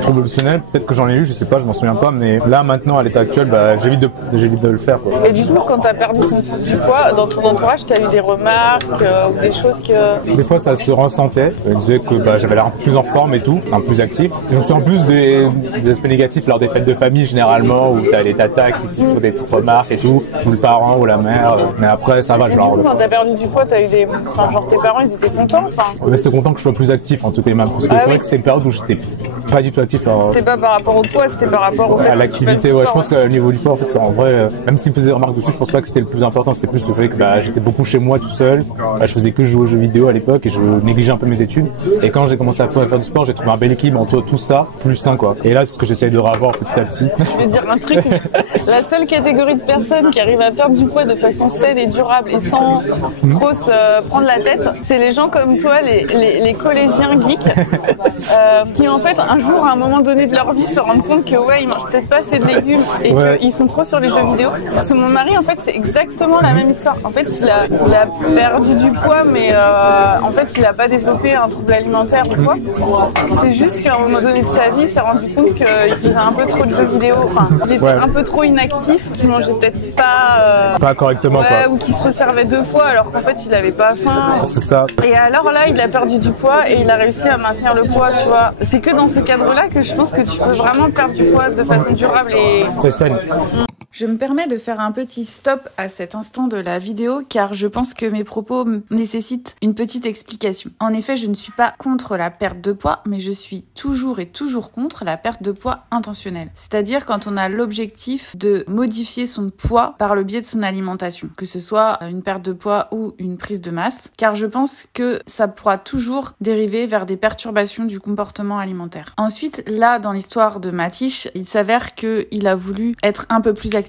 troubles obsessionnels, peut-être que j'en ai eu, je sais pas, je m'en souviens pas, mais là maintenant à l'état actuel, j'évite de le faire quoi. Et du coup, quand t'as perdu du poids, dans ton entourage, t'as eu des remarques ou des choses que... Des fois ça se ressentait, ils disaient que j'avais l'air un peu plus en forme et tout, un peu plus actif. Je me souviens plus des aspects négatifs lors des fêtes de famille généralement où t'as les tatas qui te font des petites remarques et tout, ou le parent ou la mère, mais après ça va, genre... Quand t'as perdu du poids, t'as eu des... Enfin, genre tes parents ils étaient contents, Mais c'était content que je sois plus actif en tout cas même, parce que c'est vrai que c'était une période où j'étais pas du tout actif. C'était pas par rapport au poids, c'était par rapport au fait à l'activité, ouais. Je pense qu'au niveau du poids, en fait, en vrai, même s'ils me faisaient des remarques dessus, je pense pas que c'était le plus important. C'était plus le fait que j'étais beaucoup chez moi tout seul. Je faisais que jouer aux jeux vidéo à l'époque et je négligeais un peu mes études. Et quand j'ai commencé à faire du sport, j'ai trouvé un bel équilibre entre tout ça, plus sain, quoi. Et là, c'est ce que j'essaye de revoir petit à petit. Je vais dire un truc, la seule catégorie de personnes qui arrivent à perdre du poids de façon saine et durable et sans trop se prendre la tête, c'est les gens comme toi, les collégiens geeks, qui en fait, un jour, à un moment donné de leur vie, se rendent compte que ils mangent peut-être pas assez de légumes et qu'ils sont trop sur les jeux vidéo. Parce que mon mari, en fait, c'est exactement la même histoire. En fait, il a perdu du poids, mais en fait, il a pas développé un trouble alimentaire ou quoi. C'est juste qu'à un moment donné de sa vie, il s'est rendu compte qu'il faisait un peu trop de jeux vidéo. Enfin, il était un peu trop inactif, qu'il mangeait peut-être pas correctement, quoi. Ou qu'il se resservait 2 fois alors qu'en fait, il avait pas faim. C'est ça. Et alors là, il a perdu du poids et il a réussi à maintenir le poids, tu vois. C'est que dans ce cadre-là que je pense que tu peux vraiment perdre du poids de façon durable et... C'est saine. Je me permets de faire un petit stop à cet instant de la vidéo car je pense que mes propos nécessitent une petite explication. En effet, je ne suis pas contre la perte de poids, mais je suis toujours contre la perte de poids intentionnelle. C'est-à-dire quand on a l'objectif de modifier son poids par le biais de son alimentation, que ce soit une perte de poids ou une prise de masse, car je pense que ça pourra toujours dériver vers des perturbations du comportement alimentaire. Ensuite, là, dans l'histoire de Mathiche, il s'avère qu'il a voulu être un peu plus actif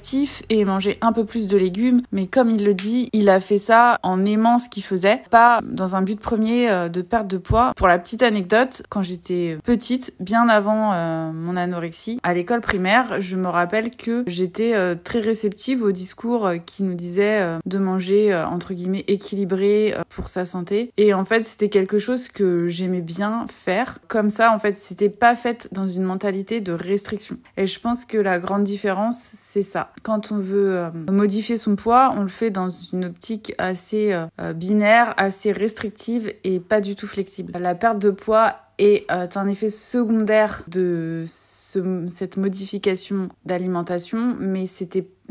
et manger un peu plus de légumes, mais comme il le dit, il a fait ça en aimant ce qu'il faisait, pas dans un but premier de perte de poids. Pour la petite anecdote, quand j'étais petite, bien avant mon anorexie, à l'école primaire, je me rappelle que j'étais très réceptive au discours qui nous disait de manger entre guillemets équilibré pour sa santé. Et en fait, c'était quelque chose que j'aimais bien faire. Comme ça, en fait, c'était pas fait dans une mentalité de restriction. Et je pense que la grande différence, c'est ça. Quand on veut modifier son poids, on le fait dans une optique assez binaire, assez restrictive et pas du tout flexible. La perte de poids est un effet secondaire de cette modification d'alimentation, mais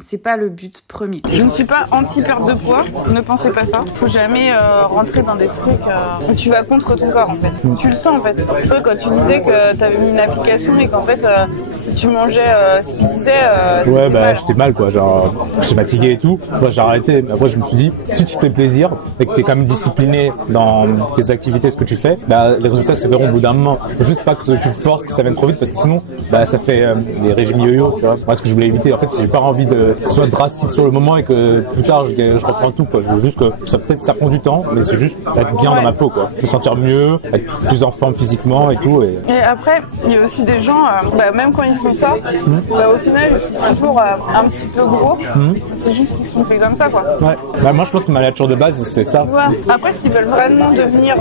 c'est pas le but premier. Je ne suis pas anti-perte de poids, ne pensez pas ça. Faut jamais rentrer dans des trucs où tu vas contre ton corps en fait. Tu le sens en fait. Toi, quand tu disais que t'avais mis une application et qu'en fait si tu mangeais ce qu'il disait, ouais bah j'étais mal quoi, genre j'étais fatigué et tout. Après j'ai arrêté, mais après je me suis dit si tu te fais plaisir et que t'es quand même discipliné dans tes activités, ce que tu fais, bah les résultats se verront au bout d'un moment. Faut juste pas que tu forces que ça vienne trop vite parce que sinon bah ça fait des régimes yo-yo, tu vois. Moi ce que je voulais éviter en fait, j'ai pas envie de que ce soit drastique sur le moment et que plus tard je reprends tout quoi. Je veux juste que ça prend du temps, mais c'est juste être bien dans ma peau quoi, me sentir mieux, être plus en forme physiquement et tout. Et après il y a aussi des gens, même quand ils font ça, au final ils sont toujours un petit peu gros. C'est juste qu'ils sont faits comme ça quoi. Ouais. Bah moi je pense que ma nature de base c'est ça. Ouais. Après s'ils veulent vraiment devenir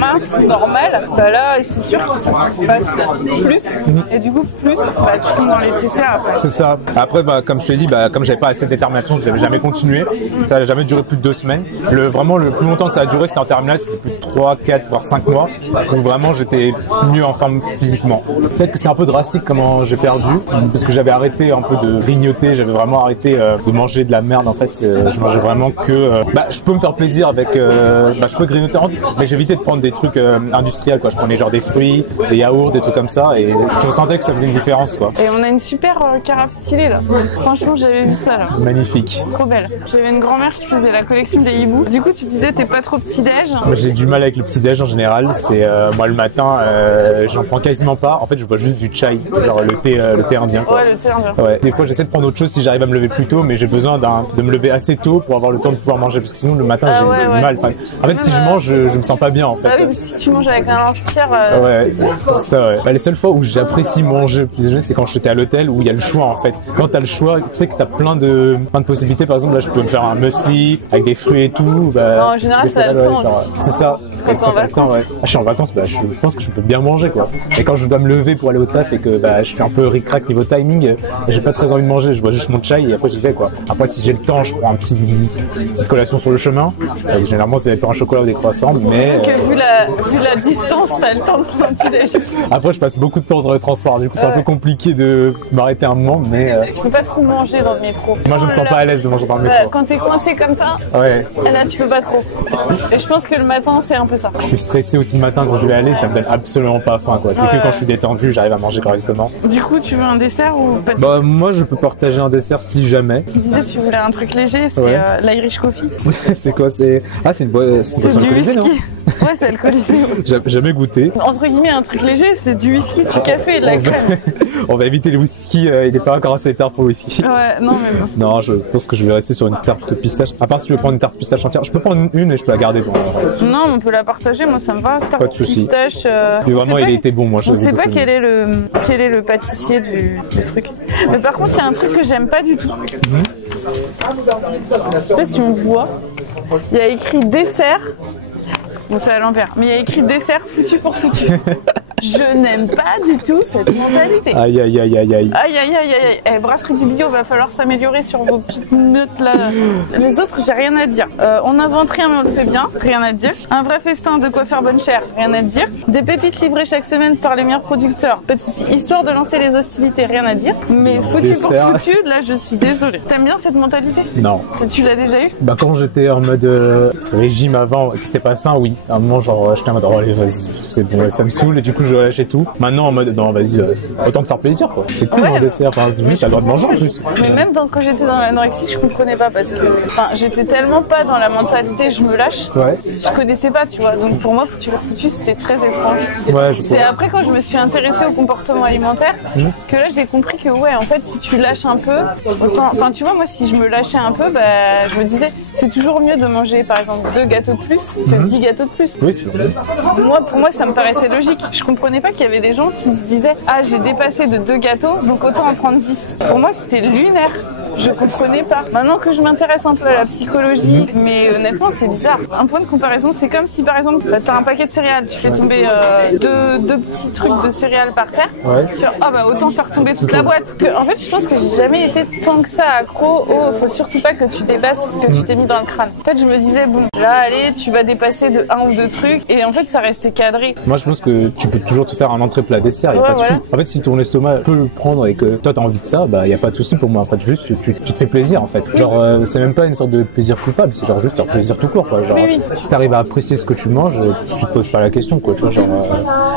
mince, normal, bah là c'est sûr qu'il faut qu'ils fassent plus. Et du coup plus, bah tu tombes dans les TCA après. C'est ça. Après bah comme je t'ai dit, bah comme j'avais pas assez de détermination, je n'avais jamais continué. Ça n'a jamais duré plus de 2 semaines. Vraiment le plus longtemps que ça a duré, c'était en terminale, c'était plus de 3, 4, voire 5 mois. Donc vraiment j'étais mieux en forme physiquement. Peut-être que c'était un peu drastique comment j'ai perdu, parce que j'avais arrêté un peu de grignoter, j'avais vraiment arrêté de manger de la merde en fait. Je mangeais vraiment que je peux me faire plaisir avec je peux grignoter, mais j'évitais de prendre des trucs industriels quoi. Je prenais genre des fruits, des yaourts, des trucs comme ça, et je sentais que ça faisait une différence quoi. Et on a une super carafe stylée là. Franchement j'avais vu ça là. Magnifique. Trop belle. J'avais une grand-mère qui faisait la collection des hiboux. Du coup tu disais t'es pas trop petit-déj. J'ai du mal avec le petit-déj en général. C'est moi le matin j'en prends quasiment pas. En fait je bois juste du chai, genre le thé indien quoi. Ouais, le thé indien. Ouais. Des fois j'essaie de prendre autre chose si j'arrive à me lever plus tôt, mais j'ai besoin de me lever assez tôt pour avoir le temps de pouvoir manger, parce que sinon le matin j'ai du mal. Enfin, en fait si je mange je me sens pas bien en fait. Ah oui, si tu manges avec un inspire. Ouais, ça ouais. Les seules fois où j'apprécie manger au petit déjeuner, c'est quand j'étais à l'hôtel où il y a le choix en fait. Quand t'as le choix, tu sais que t'as plein de possibilités. Par exemple là je peux me faire un muesli avec des fruits et tout. Bah, en général ça a le temps aussi. C'est ça. Quand t'es en vacances. Ouais. Je suis en vacances, je pense que je peux bien manger quoi. Et quand je dois me lever pour aller au taf et que je suis un peu ric-rac niveau timing, j'ai pas très envie de manger, je bois juste mon chai et après j'y vais quoi. Après si j'ai le temps, je prends une petite collation sur le chemin. Généralement c'est un chocolat ou des croissants, mais vu la distance, t'as le temps de prendre un petit déj. Après je passe beaucoup de temps dans les transports, du coup c'est un peu compliqué de m'arrêter un moment, mais je peux pas trop manger dans le métro. Moi je me sens pas à l'aise de manger dans le métro. Quand t'es coincé comme ça, ouais. Là tu peux pas trop. Et je pense que le matin c'est un peu ça. Je suis stressé aussi le matin quand je vais aller, ça me donne absolument pas faim quoi. C'est que quand je suis détendu, j'arrive à manger correctement. Du coup tu veux un dessert ou pas de moi je peux partager un dessert si jamais. Tu disais que tu voulais un truc léger, c'est l'Irish Coffee. C'est quoi? C'est une boisson alcoolisée, non? Ouais, c'est alcoolisé. J'ai jamais goûté. Entre guillemets, un truc léger, c'est du whisky, du café et de la crème. On va éviter le whisky, il n'est pas encore assez tard pour le whisky. Ouais, non mais bon. Non, je pense que je vais rester sur une tarte de pistache. À part si tu veux prendre une tarte de pistache entière, je peux prendre une et je peux la garder. Non, on peut la partager, moi ça me va. Tarte pas de soucis. Pistache. Mais vraiment, il a été bon, moi. Je sais pas quel est le pâtissier du truc. Mais par contre, il y a un truc que j'aime pas du tout. Je sais pas si on voit. Il y a écrit dessert. Bon, c'est à l'envers. Mais il y a écrit dessert foutu pour foutu. Je n'aime pas du tout cette mentalité. Aïe aïe aïe aïe aïe. Aïe aïe aïe aïe. Eh, brasserie du bio, va falloir s'améliorer sur vos petites notes là. Les autres, j'ai rien à dire. On n'invente rien mais on le fait bien, rien à dire. Un vrai festin de quoi faire bonne chère, rien à dire. Des pépites livrées chaque semaine par les meilleurs producteurs, pas de souci. Histoire de lancer les hostilités, rien à dire. Mais foutu pour foutu, là je suis désolée. T'aimes bien cette mentalité? Non. Tu l'as déjà eu? Bah quand j'étais en mode régime avant, que c'était pas sain, oui. À un moment genre j'étais en mode oh allez vas-y, c'est bon, ça me saoule et du coup je relâchais tout. Maintenant en mode non vas-y, autant te faire plaisir quoi. C'est cool en dessert, enfin juste t'as le droit de manger en plus. Mais même quand j'étais dans l'anorexie, je comprenais pas parce que j'étais tellement pas dans la mentalité je me lâche. Ouais. Je connaissais pas, tu vois. Donc pour moi foutu pour foutu c'était très étrange. Ouais, c'est après quand je me suis intéressée au comportement alimentaire que là j'ai compris que ouais en fait si tu lâches un peu, autant, enfin tu vois moi si je me lâchais un peu, bah je me disais c'est toujours mieux de manger par exemple 2 gâteaux de plus que 10 gâteaux de plus. Oui, tu vois. Pour moi ça me paraissait logique. Je comprenais pas qu'il y avait des gens qui se disaient ah j'ai dépassé de 2 gâteaux donc autant en prendre 10. Pour moi c'était lunaire. Je comprenais pas. Maintenant que je m'intéresse un peu à la psychologie, mais honnêtement c'est bizarre. Un point de comparaison, c'est comme si par exemple t'as un paquet de céréales, tu fais tomber deux petits trucs de céréales par terre. Ouais. Tu fais ah bah autant faire tomber toute la boîte. En fait je pense que j'ai jamais été tant que ça accro au faut surtout pas que tu dépasses ce que tu t'es mis dans le crâne. En fait je me disais bon là allez tu vas dépasser de 1 ou 2 trucs et en fait ça restait cadré. Moi je pense que tu peux toujours te faire un entrée plat dessert, y a pas de souci. En fait si ton estomac peut le prendre et que toi t'as envie de ça, bah y a pas de souci pour moi. En fait juste tu te fais plaisir en fait. Genre c'est même pas une sorte de plaisir coupable, c'est genre juste un plaisir tout court quoi. Genre si t'arrives à apprécier ce que tu manges, tu te poses pas la question quoi. Tu vois genre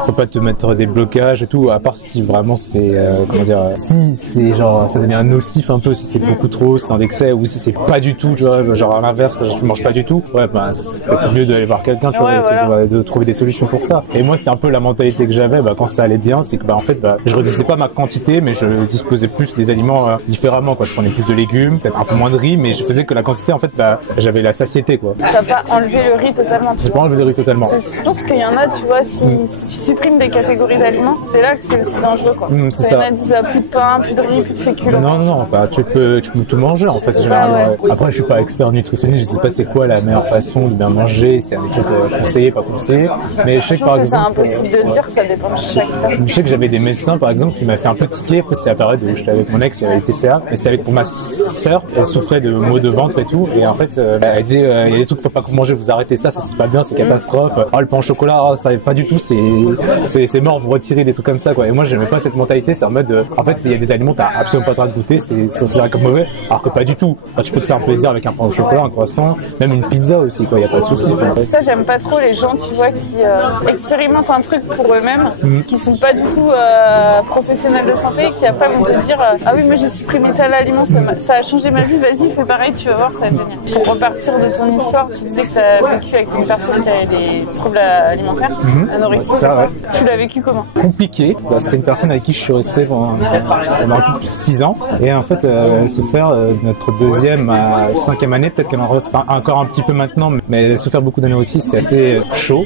faut pas te mettre des blocages et tout. À part si vraiment c'est comment dire, si c'est genre ça devient nocif un peu, si c'est beaucoup trop, si c'est un excès ou si c'est pas du tout, tu vois. Genre à l'inverse quand tu manges pas du tout, ouais bah c'est peut-être mieux d'aller voir quelqu'un, tu vois, essayer de trouver des solutions pour ça. Et moi c'était un peu la mentalité que j'avais quand ça allait bien, c'est que en fait je réduisais pas ma quantité mais je disposais plus des aliments différemment quoi. Je prenais plus de légumes, peut-être un peu moins de riz, mais je faisais que la quantité en fait j'avais la satiété quoi. T'as pas enlevé le riz totalement? J'ai pas enlevé le riz totalement. Je pense qu'il y en a, tu vois, si tu supprimes des catégories d'aliments, c'est là que c'est aussi dangereux quoi. C'est ça. Il y en a qui disent plus de pain, plus de riz, plus de féculents. Non, tu peux tout manger en fait généralement. Après je suis pas expert nutritionniste, je sais pas c'est quoi la meilleure façon de bien manger, c'est un truc conseillé, pas conseillé, mais je sais que par exemple c'est impossible de dire, ça dépend de chaque personne. Je sais que j'avais des médecins par exemple qui m'a fait un peu tiquer, après c'est la période où j'étais avec mon ex, il y avait le TCA, mais c'était avec pour ma sœur, elle souffrait de maux de ventre et tout, et en fait elle disait il y a des trucs faut pas manger, vous arrêtez ça c'est pas bien, c'est catastrophe. Le pain au chocolat, ça pas du tout, c'est mort, vous retirez des trucs comme ça quoi. Et moi j'aimais pas cette mentalité, c'est en mode en fait il y a des aliments t'as absolument pas le droit de goûter, c'est comme mauvais, alors que pas du tout. Enfin, tu peux te faire plaisir avec un pain au chocolat, un croissant, même une pizza aussi quoi, y a pas de souci. Ça j'aime pas trop les gens tu vois qui expérimentent un truc pour eux-mêmes, qui sont pas du tout professionnels de santé, qui après vont te dire ah oui moi j'ai supprimé tel aliment, ça a changé ma vie, vas-y fais pareil, tu vas voir ça va être génial. Pour repartir de ton histoire, tu disais que tu as vécu avec une personne qui avait des troubles alimentaires, anorexie, c'est ça? Tu l'as vécu comment? Compliqué. C'était une personne avec qui je suis resté pendant un peu plus de 6 ans et en fait elle a souffert notre 2e à 5e année, peut-être qu'elle en ressent encore un petit peu maintenant, mais elle a souffert beaucoup d'anorexie, c'était assez chaud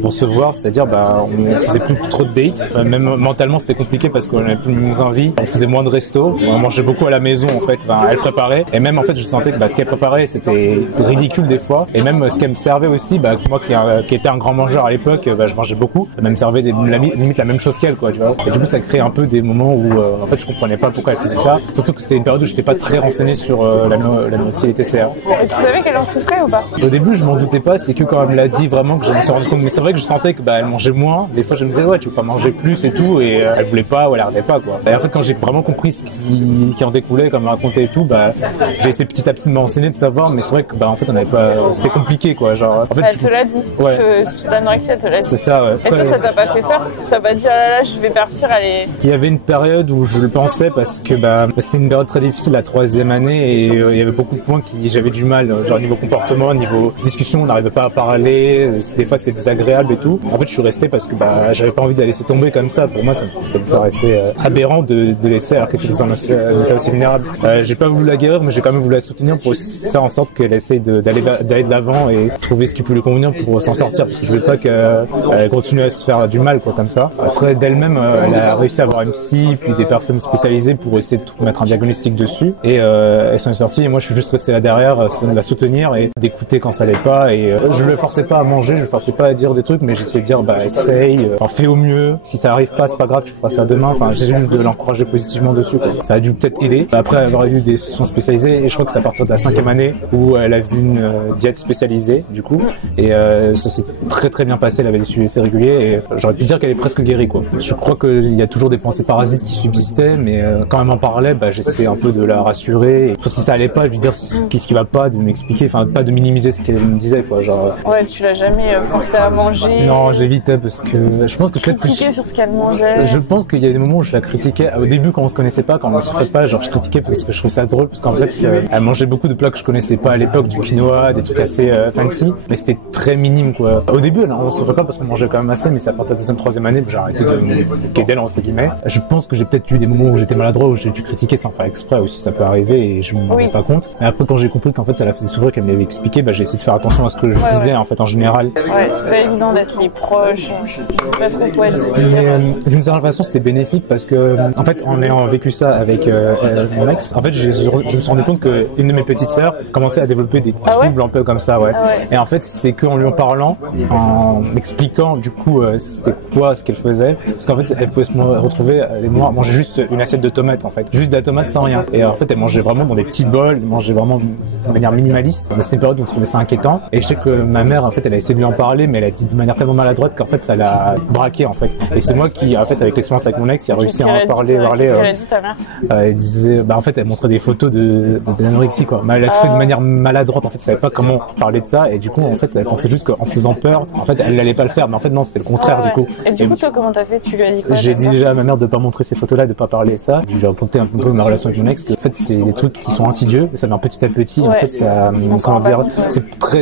pour se voir, c'est-à-dire on faisait plus trop de dates, même mentalement c'était compliqué parce qu'on avait plus les mêmes envies, on faisait moins de resto, on mangeait beaucoup à la maison en fait, elle préparait et même en fait je sentais que ce qu'elle préparait c'était ridicule des fois et même ce qu'elle me servait aussi, moi qui étais un grand mangeur à l'époque, je mangeais beaucoup, elle me servait limite la même chose qu'elle quoi, tu vois. Et du coup ça crée un peu des moments où en fait je comprenais pas pourquoi elle faisait ça, surtout que c'était une période où j'étais pas très renseigné sur l'anorexie et les TCA. Et tu savais qu'elle en souffrait ou pas? Au début je m'en doutais pas, c'est que quand elle me l'a dit vraiment que je me suis rendu compte, mais c'est vrai que je sentais que elle mangeait moins, des fois je me disais ouais tu veux pas manger plus et tout, et elle voulait pas ou elle arrêtait pas quoi. Et en fait quand j'ai vraiment compris ce qui en découlait, comme elle racontait et tout, j'ai essayé petit à petit de m'enseigner, de savoir, mais c'est vrai que en fait on avait pas, c'était compliqué quoi, genre en fait, elle te l'a dit, l'anorexie elle te l'a dit. C'est ça ouais. Et toi ça t'a pas fait peur? T'as pas dit ah là là je vais partir, allez? Il y avait une période où je le pensais parce que c'était une période très difficile, la 3e année, et il y avait beaucoup de points j'avais du mal, genre niveau comportement, niveau discussion, on n'arrivait pas à parler, des fois c'était désagréable et tout. En fait je suis resté parce que j'avais pas envie de la laisser tomber comme ça. Pour moi ça me paraissait aberrant de laisser alors qu'elle était dans un état aussi vulnérable. J'ai pas voulu la guérir, mais j'ai quand même voulu la soutenir pour faire en sorte qu'elle essaye d'aller de l'avant et trouver ce qui peut lui convenir pour s'en sortir, parce que je voulais pas qu'elle continue à se faire du mal, quoi, comme ça. Après, d'elle-même, elle a réussi à avoir une psy, puis des personnes spécialisées pour essayer de mettre un diagnostic dessus, et elle s'en est sortie, et moi je suis juste resté là derrière, de la soutenir et d'écouter quand ça allait pas, et je le forçais pas à manger, je le forçais pas à dire des trucs, mais j'essayais de dire, bah, essaye, fais au mieux, si ça arrive pas, c'est pas grave, tu feras ça demain, enfin, j'essaie juste de l'encourager positivement dessus, quoi. Ça a dû peut-être aider. Après avoir eu des soins spécialisés, et je crois que c'est à partir de la 5e année où elle a vu une diète spécialisée, du coup, et ça s'est très très bien passé, elle avait des suivis assez réguliers, et j'aurais pu dire qu'elle est presque guérie, quoi. Je crois qu'il y a toujours des pensées parasites qui subsistaient, mais quand elle m'en parlait, bah, j'essayais un peu de la rassurer, et si ça allait pas, de lui dire qu'est-ce qui va pas, de m'expliquer, enfin, pas de minimiser ce qu'elle me disait, quoi, genre. Ouais, tu l'as jamais forcé à manger? Non, j'évitais, parce que je pense que peut-être critiquer sur ce qu'elle mangeait. Je pense qu'il y a des moments où je la critiquais. Au début, quand on se connaissait pas, quand on ne souffrait pas, genre je critiquais parce que je trouvais ça drôle, parce qu'en fait, elle mangeait beaucoup de plats que je connaissais pas à l'époque, du quinoa, des trucs assez fancy, mais c'était très minime, quoi. Au début, on se souffrait pas parce qu'on mangeait quand même assez, mais c'est à partir de la 2e, 3e année, j'ai arrêté de me moquer d'elle, entre guillemets. Je pense que j'ai peut-être eu des moments où j'étais maladroit, où j'ai dû critiquer sans faire exprès aussi, ça peut arriver, et je m'en rendais pas compte. Mais après, quand j'ai compris qu'en fait, ça la faisait souffrir, qu'elle m'avait expliqué, bah, j'ai essayé de faire attention à ce que je disais, en fait, en général. Ouais, c'est pas évident d'être les proches, je sais pas trop quoi dire. Mais d'une certaine façon, c'était bénéfique parce que, en fait, en ayant vécu ça avec mon ex, en fait, je me suis rendu compte qu'une de mes petites sœurs commençait à développer des troubles un peu comme ça, ouais. Et en fait, c'est qu'en lui en parlant, en expliquant du coup c'était quoi ce qu'elle faisait, parce qu'en fait, elle pouvait se retrouver les mois manger juste une assiette de tomates, en fait, juste de la tomate sans rien. Et en fait, elle mangeait vraiment dans des petits bols, elle mangeait vraiment de manière minimaliste. Mais c'était une période où on trouvait ça inquiétant. Et je sais que ma mère, en fait, elle a essayé de lui en parler, mais elle a dit de manière tellement maladroite qu'en fait, ça l'a braqué, en fait. Et c'est moi qui, en fait, avec l'expérience avec mon ex, il a réussi à en parler. Qu'est-ce qu'elle a dit, ta mère? Elle disait, bah en fait, elle montrait des photos d'anorexie, quoi. Mais elle a tout fait de manière maladroite, en fait, elle savait pas comment parler de ça, et du coup, en fait, elle pensait juste qu'en faisant peur, en fait, elle allait pas le faire, mais en fait, non, c'était le contraire, du coup. Et du coup, toi, comment t'as fait? Tu lui as dit quoi? J'ai dit déjà à ma mère de pas montrer ces photos-là, de pas parler de ça. Je lui ai raconté un peu ma relation avec mon ex, que, en fait, c'est des trucs qui sont insidieux, ça vient petit à petit, en fait, ça, comment dire,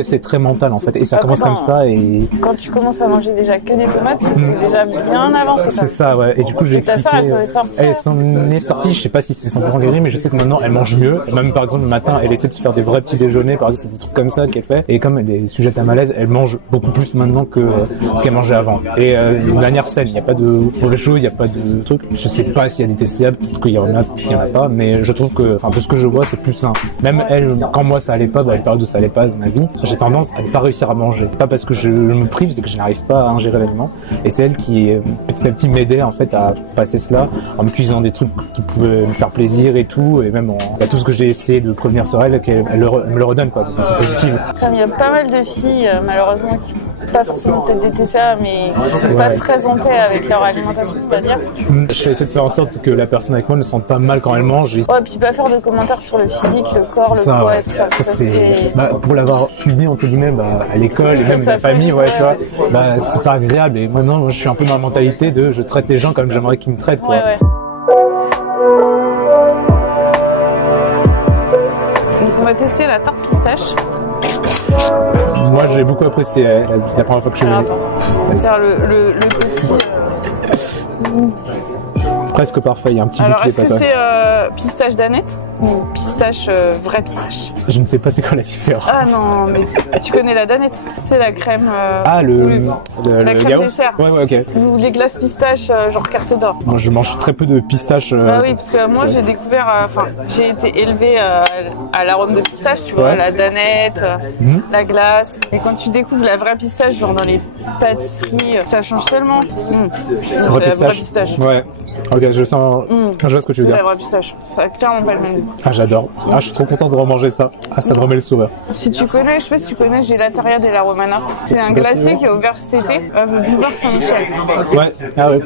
c'est très mental, en fait, et ça commence comme ça, et... Quand tu commences à manger déjà que des tomates, c'est déjà bien avancé. C'est ça, ouais, et du coup, je lui ai expliqué... Ta sœur, elle s'en est sortie? Elle s'en est sortie, je sais pas si c'est 100% guéri, mais je sais que maintenant, elle mange mieux. Même, par exemple, le matin, elle essaie de se faire des vrais petits déjeuners, par exemple, c'est des trucs comme ça qu'elle fait. Et comme elle est sujette à malaise, elle mange beaucoup plus maintenant que ce qu'elle mangeait avant. Et d'une manière saine, il n'y a pas de mauvaises choses, il n'y a pas de trucs. Je sais pas s'il y a des TCA, peut-être qu'il y en a, qu'il y en a pas, mais je trouve que, enfin, de ce que je vois, c'est plus sain. Même elle, quand moi ça allait pas, bah, la période où ça allait pas dans ma vie, j'ai tendance à ne pas réussir à manger. Pas parce que je me prive, c'est que je n'arrive pas à ingérer l'aliment. Et c'est elle qui, petit à petit, m'aidait, en fait, à passer cela, en me cuisinant des trucs qui pouvaient me faire plaisir et tout, et même tout ce que j'ai essayé de prévenir sur elle, qu'elle me le redonne, quoi, de façon positive. Comme il y a pas mal de filles, malheureusement, qui pas forcément peut-être des TCA, mais qui sont pas très en paix avec leur alimentation, on va dire. J'essaie de faire en sorte que la personne avec moi ne se sente pas mal quand elle mange. Ouais, puis pas faire de commentaires sur le physique, le corps, le poids et tout ça. Bah, pour l'avoir subi, entre guillemets, bah, à l'école et même la famille, ouais, tu vois, bah, c'est pas agréable. Et maintenant, je suis un peu dans la mentalité de je traite les gens comme j'aimerais qu'ils me traitent, quoi. Ouais. Donc on va tester la tarte pistache. Moi j'ai beaucoup apprécié la première fois que je suis venu. On va faire le petit. Presque parfait, il y a un petit bouclier. Alors est-ce que c'est pistache danette ou pistache vraie pistache? Je ne sais pas c'est quoi la différence. Ah non, mais tu connais la danette? C'est la crème. Ah le la crème yaourt. dessert. Ouais, ok. Ou les glaces pistaches genre carte d'or. Moi je mange très peu de pistaches. Ah oui, parce que moi j'ai découvert, enfin j'ai été élevée à l'arôme de pistache, tu vois, la danette, la glace. Et quand tu découvres la vraie pistache, genre dans les pâtisseries, ça change tellement. C'est la vraie pistache. Ouais. Ok, je sens. Je vois ce que tu veux dire. C'est la vraie pistache. Ça a clairement pas le même goût. Ah, j'adore. Ah, je suis trop content de remanger ça. Ah, ça me remet le sourire. Si tu connais, je sais pas si tu connais Gelateria della Romana. C'est un glacier qui a ouvert cet été, boulevard Saint-Michel. Ouais, ah ouais.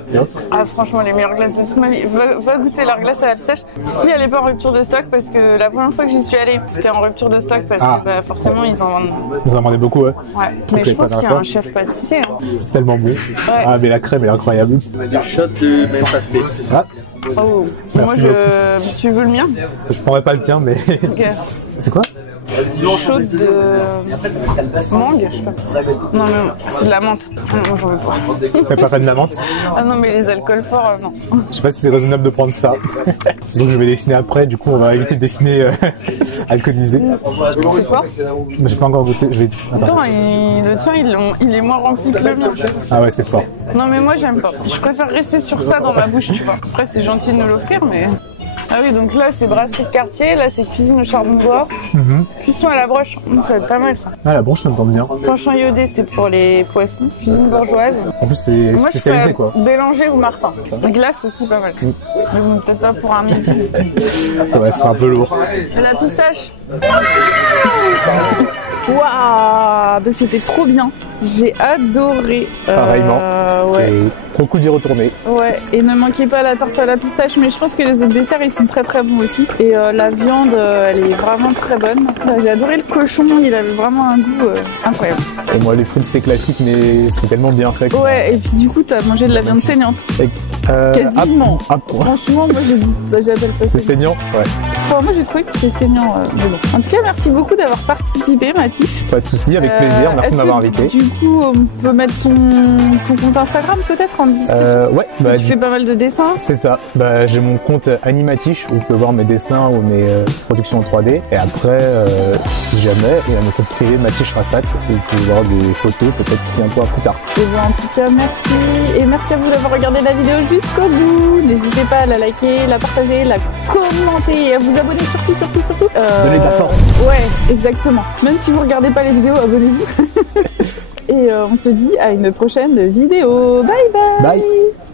Ah, franchement, les meilleures glaces de toute ma vie. Va goûter leur glace à la pistache. Si elle est pas en rupture de stock, parce que la première fois que j'y suis allée, c'était en rupture de stock parce que bah, forcément ils en vendent. Ils en vendaient beaucoup, ouais. Ouais. Mais je pense qu'il y a un chef pâtissier. Hein. C'est tellement bon. Ouais. Ah, mais la crème est incroyable. Du shot de même pasté. Ah. Oh. Moi, tu veux le mien? Je prendrais pas le tien, mais. Okay. C'est quoi? chaude de mangue, je sais pas. Non, mais c'est de la menthe. Non, j'en veux pas. T'as pas fait de la menthe? Ah non, mais les alcools forts, non. Je sais pas si c'est raisonnable de prendre ça. Donc je vais dessiner après, du coup on va éviter de dessiner alcoolisé. C'est fort? Mais j'ai pas encore goûté. Je vais... Attends, le tien, il est moins rempli que le mien. Ah ouais, c'est fort. Non, mais moi j'aime pas. Je préfère rester sur ça dans ma bouche, tu vois. Après, c'est gentil de nous l'offrir, mais. Ah oui, donc là c'est brasserie de quartier, là c'est cuisine au charbon de bois, cuisson à la broche, donc ça va être pas mal ça. Ah la broche ça me tente bien. Penchant iodé c'est pour les poissons, cuisine bourgeoise. En plus c'est spécialisé quoi. Bélanger ou Martin. Glace aussi pas mal. Mais bon, peut-être pas pour un midi. Ouais, c'est un peu lourd. La pistache. Waouh, bah, c'était trop bien. J'ai adoré. Pareillement. Ouais. Trop cool d'y retourner. Ouais, et ne manquez pas la tarte à la pistache, mais je pense que les autres desserts ils sont très très bons aussi. Et la viande, elle est vraiment très bonne. J'ai adoré le cochon, il avait vraiment un goût incroyable. Et moi les frites c'était classique, mais c'était tellement bien fait. Ouais, et puis du coup t'as mangé de la viande saignante. Quasiment. Franchement, moi j'appelle ça c'était saignant. Ouais. Enfin, moi j'ai trouvé que c'était saignant. Mais bon. En tout cas, merci beaucoup d'avoir participé, Mathis. Pas de soucis, avec plaisir. Merci de m'avoir invité. Du coup, on peut mettre ton compte Instagram peut-être en description. Ouais. Tu fais pas mal de dessins. C'est ça. J'ai mon compte Animatiche où vous pouvez voir mes dessins ou mes productions en 3D. Et après, si jamais, il y a mon compte privé Mathiche Rassat où vous pouvez voir des photos peut-être bientôt plus tard. Et bien, en tout cas, merci. Et merci à vous d'avoir regardé la vidéo jusqu'au bout. N'hésitez pas à la liker, la partager, la commenter et à vous abonner surtout. Donnez de la force. Ouais, exactement. Même si vous regardez pas les vidéos, abonnez-vous. Et on se dit à une prochaine vidéo. Bye bye. Bye.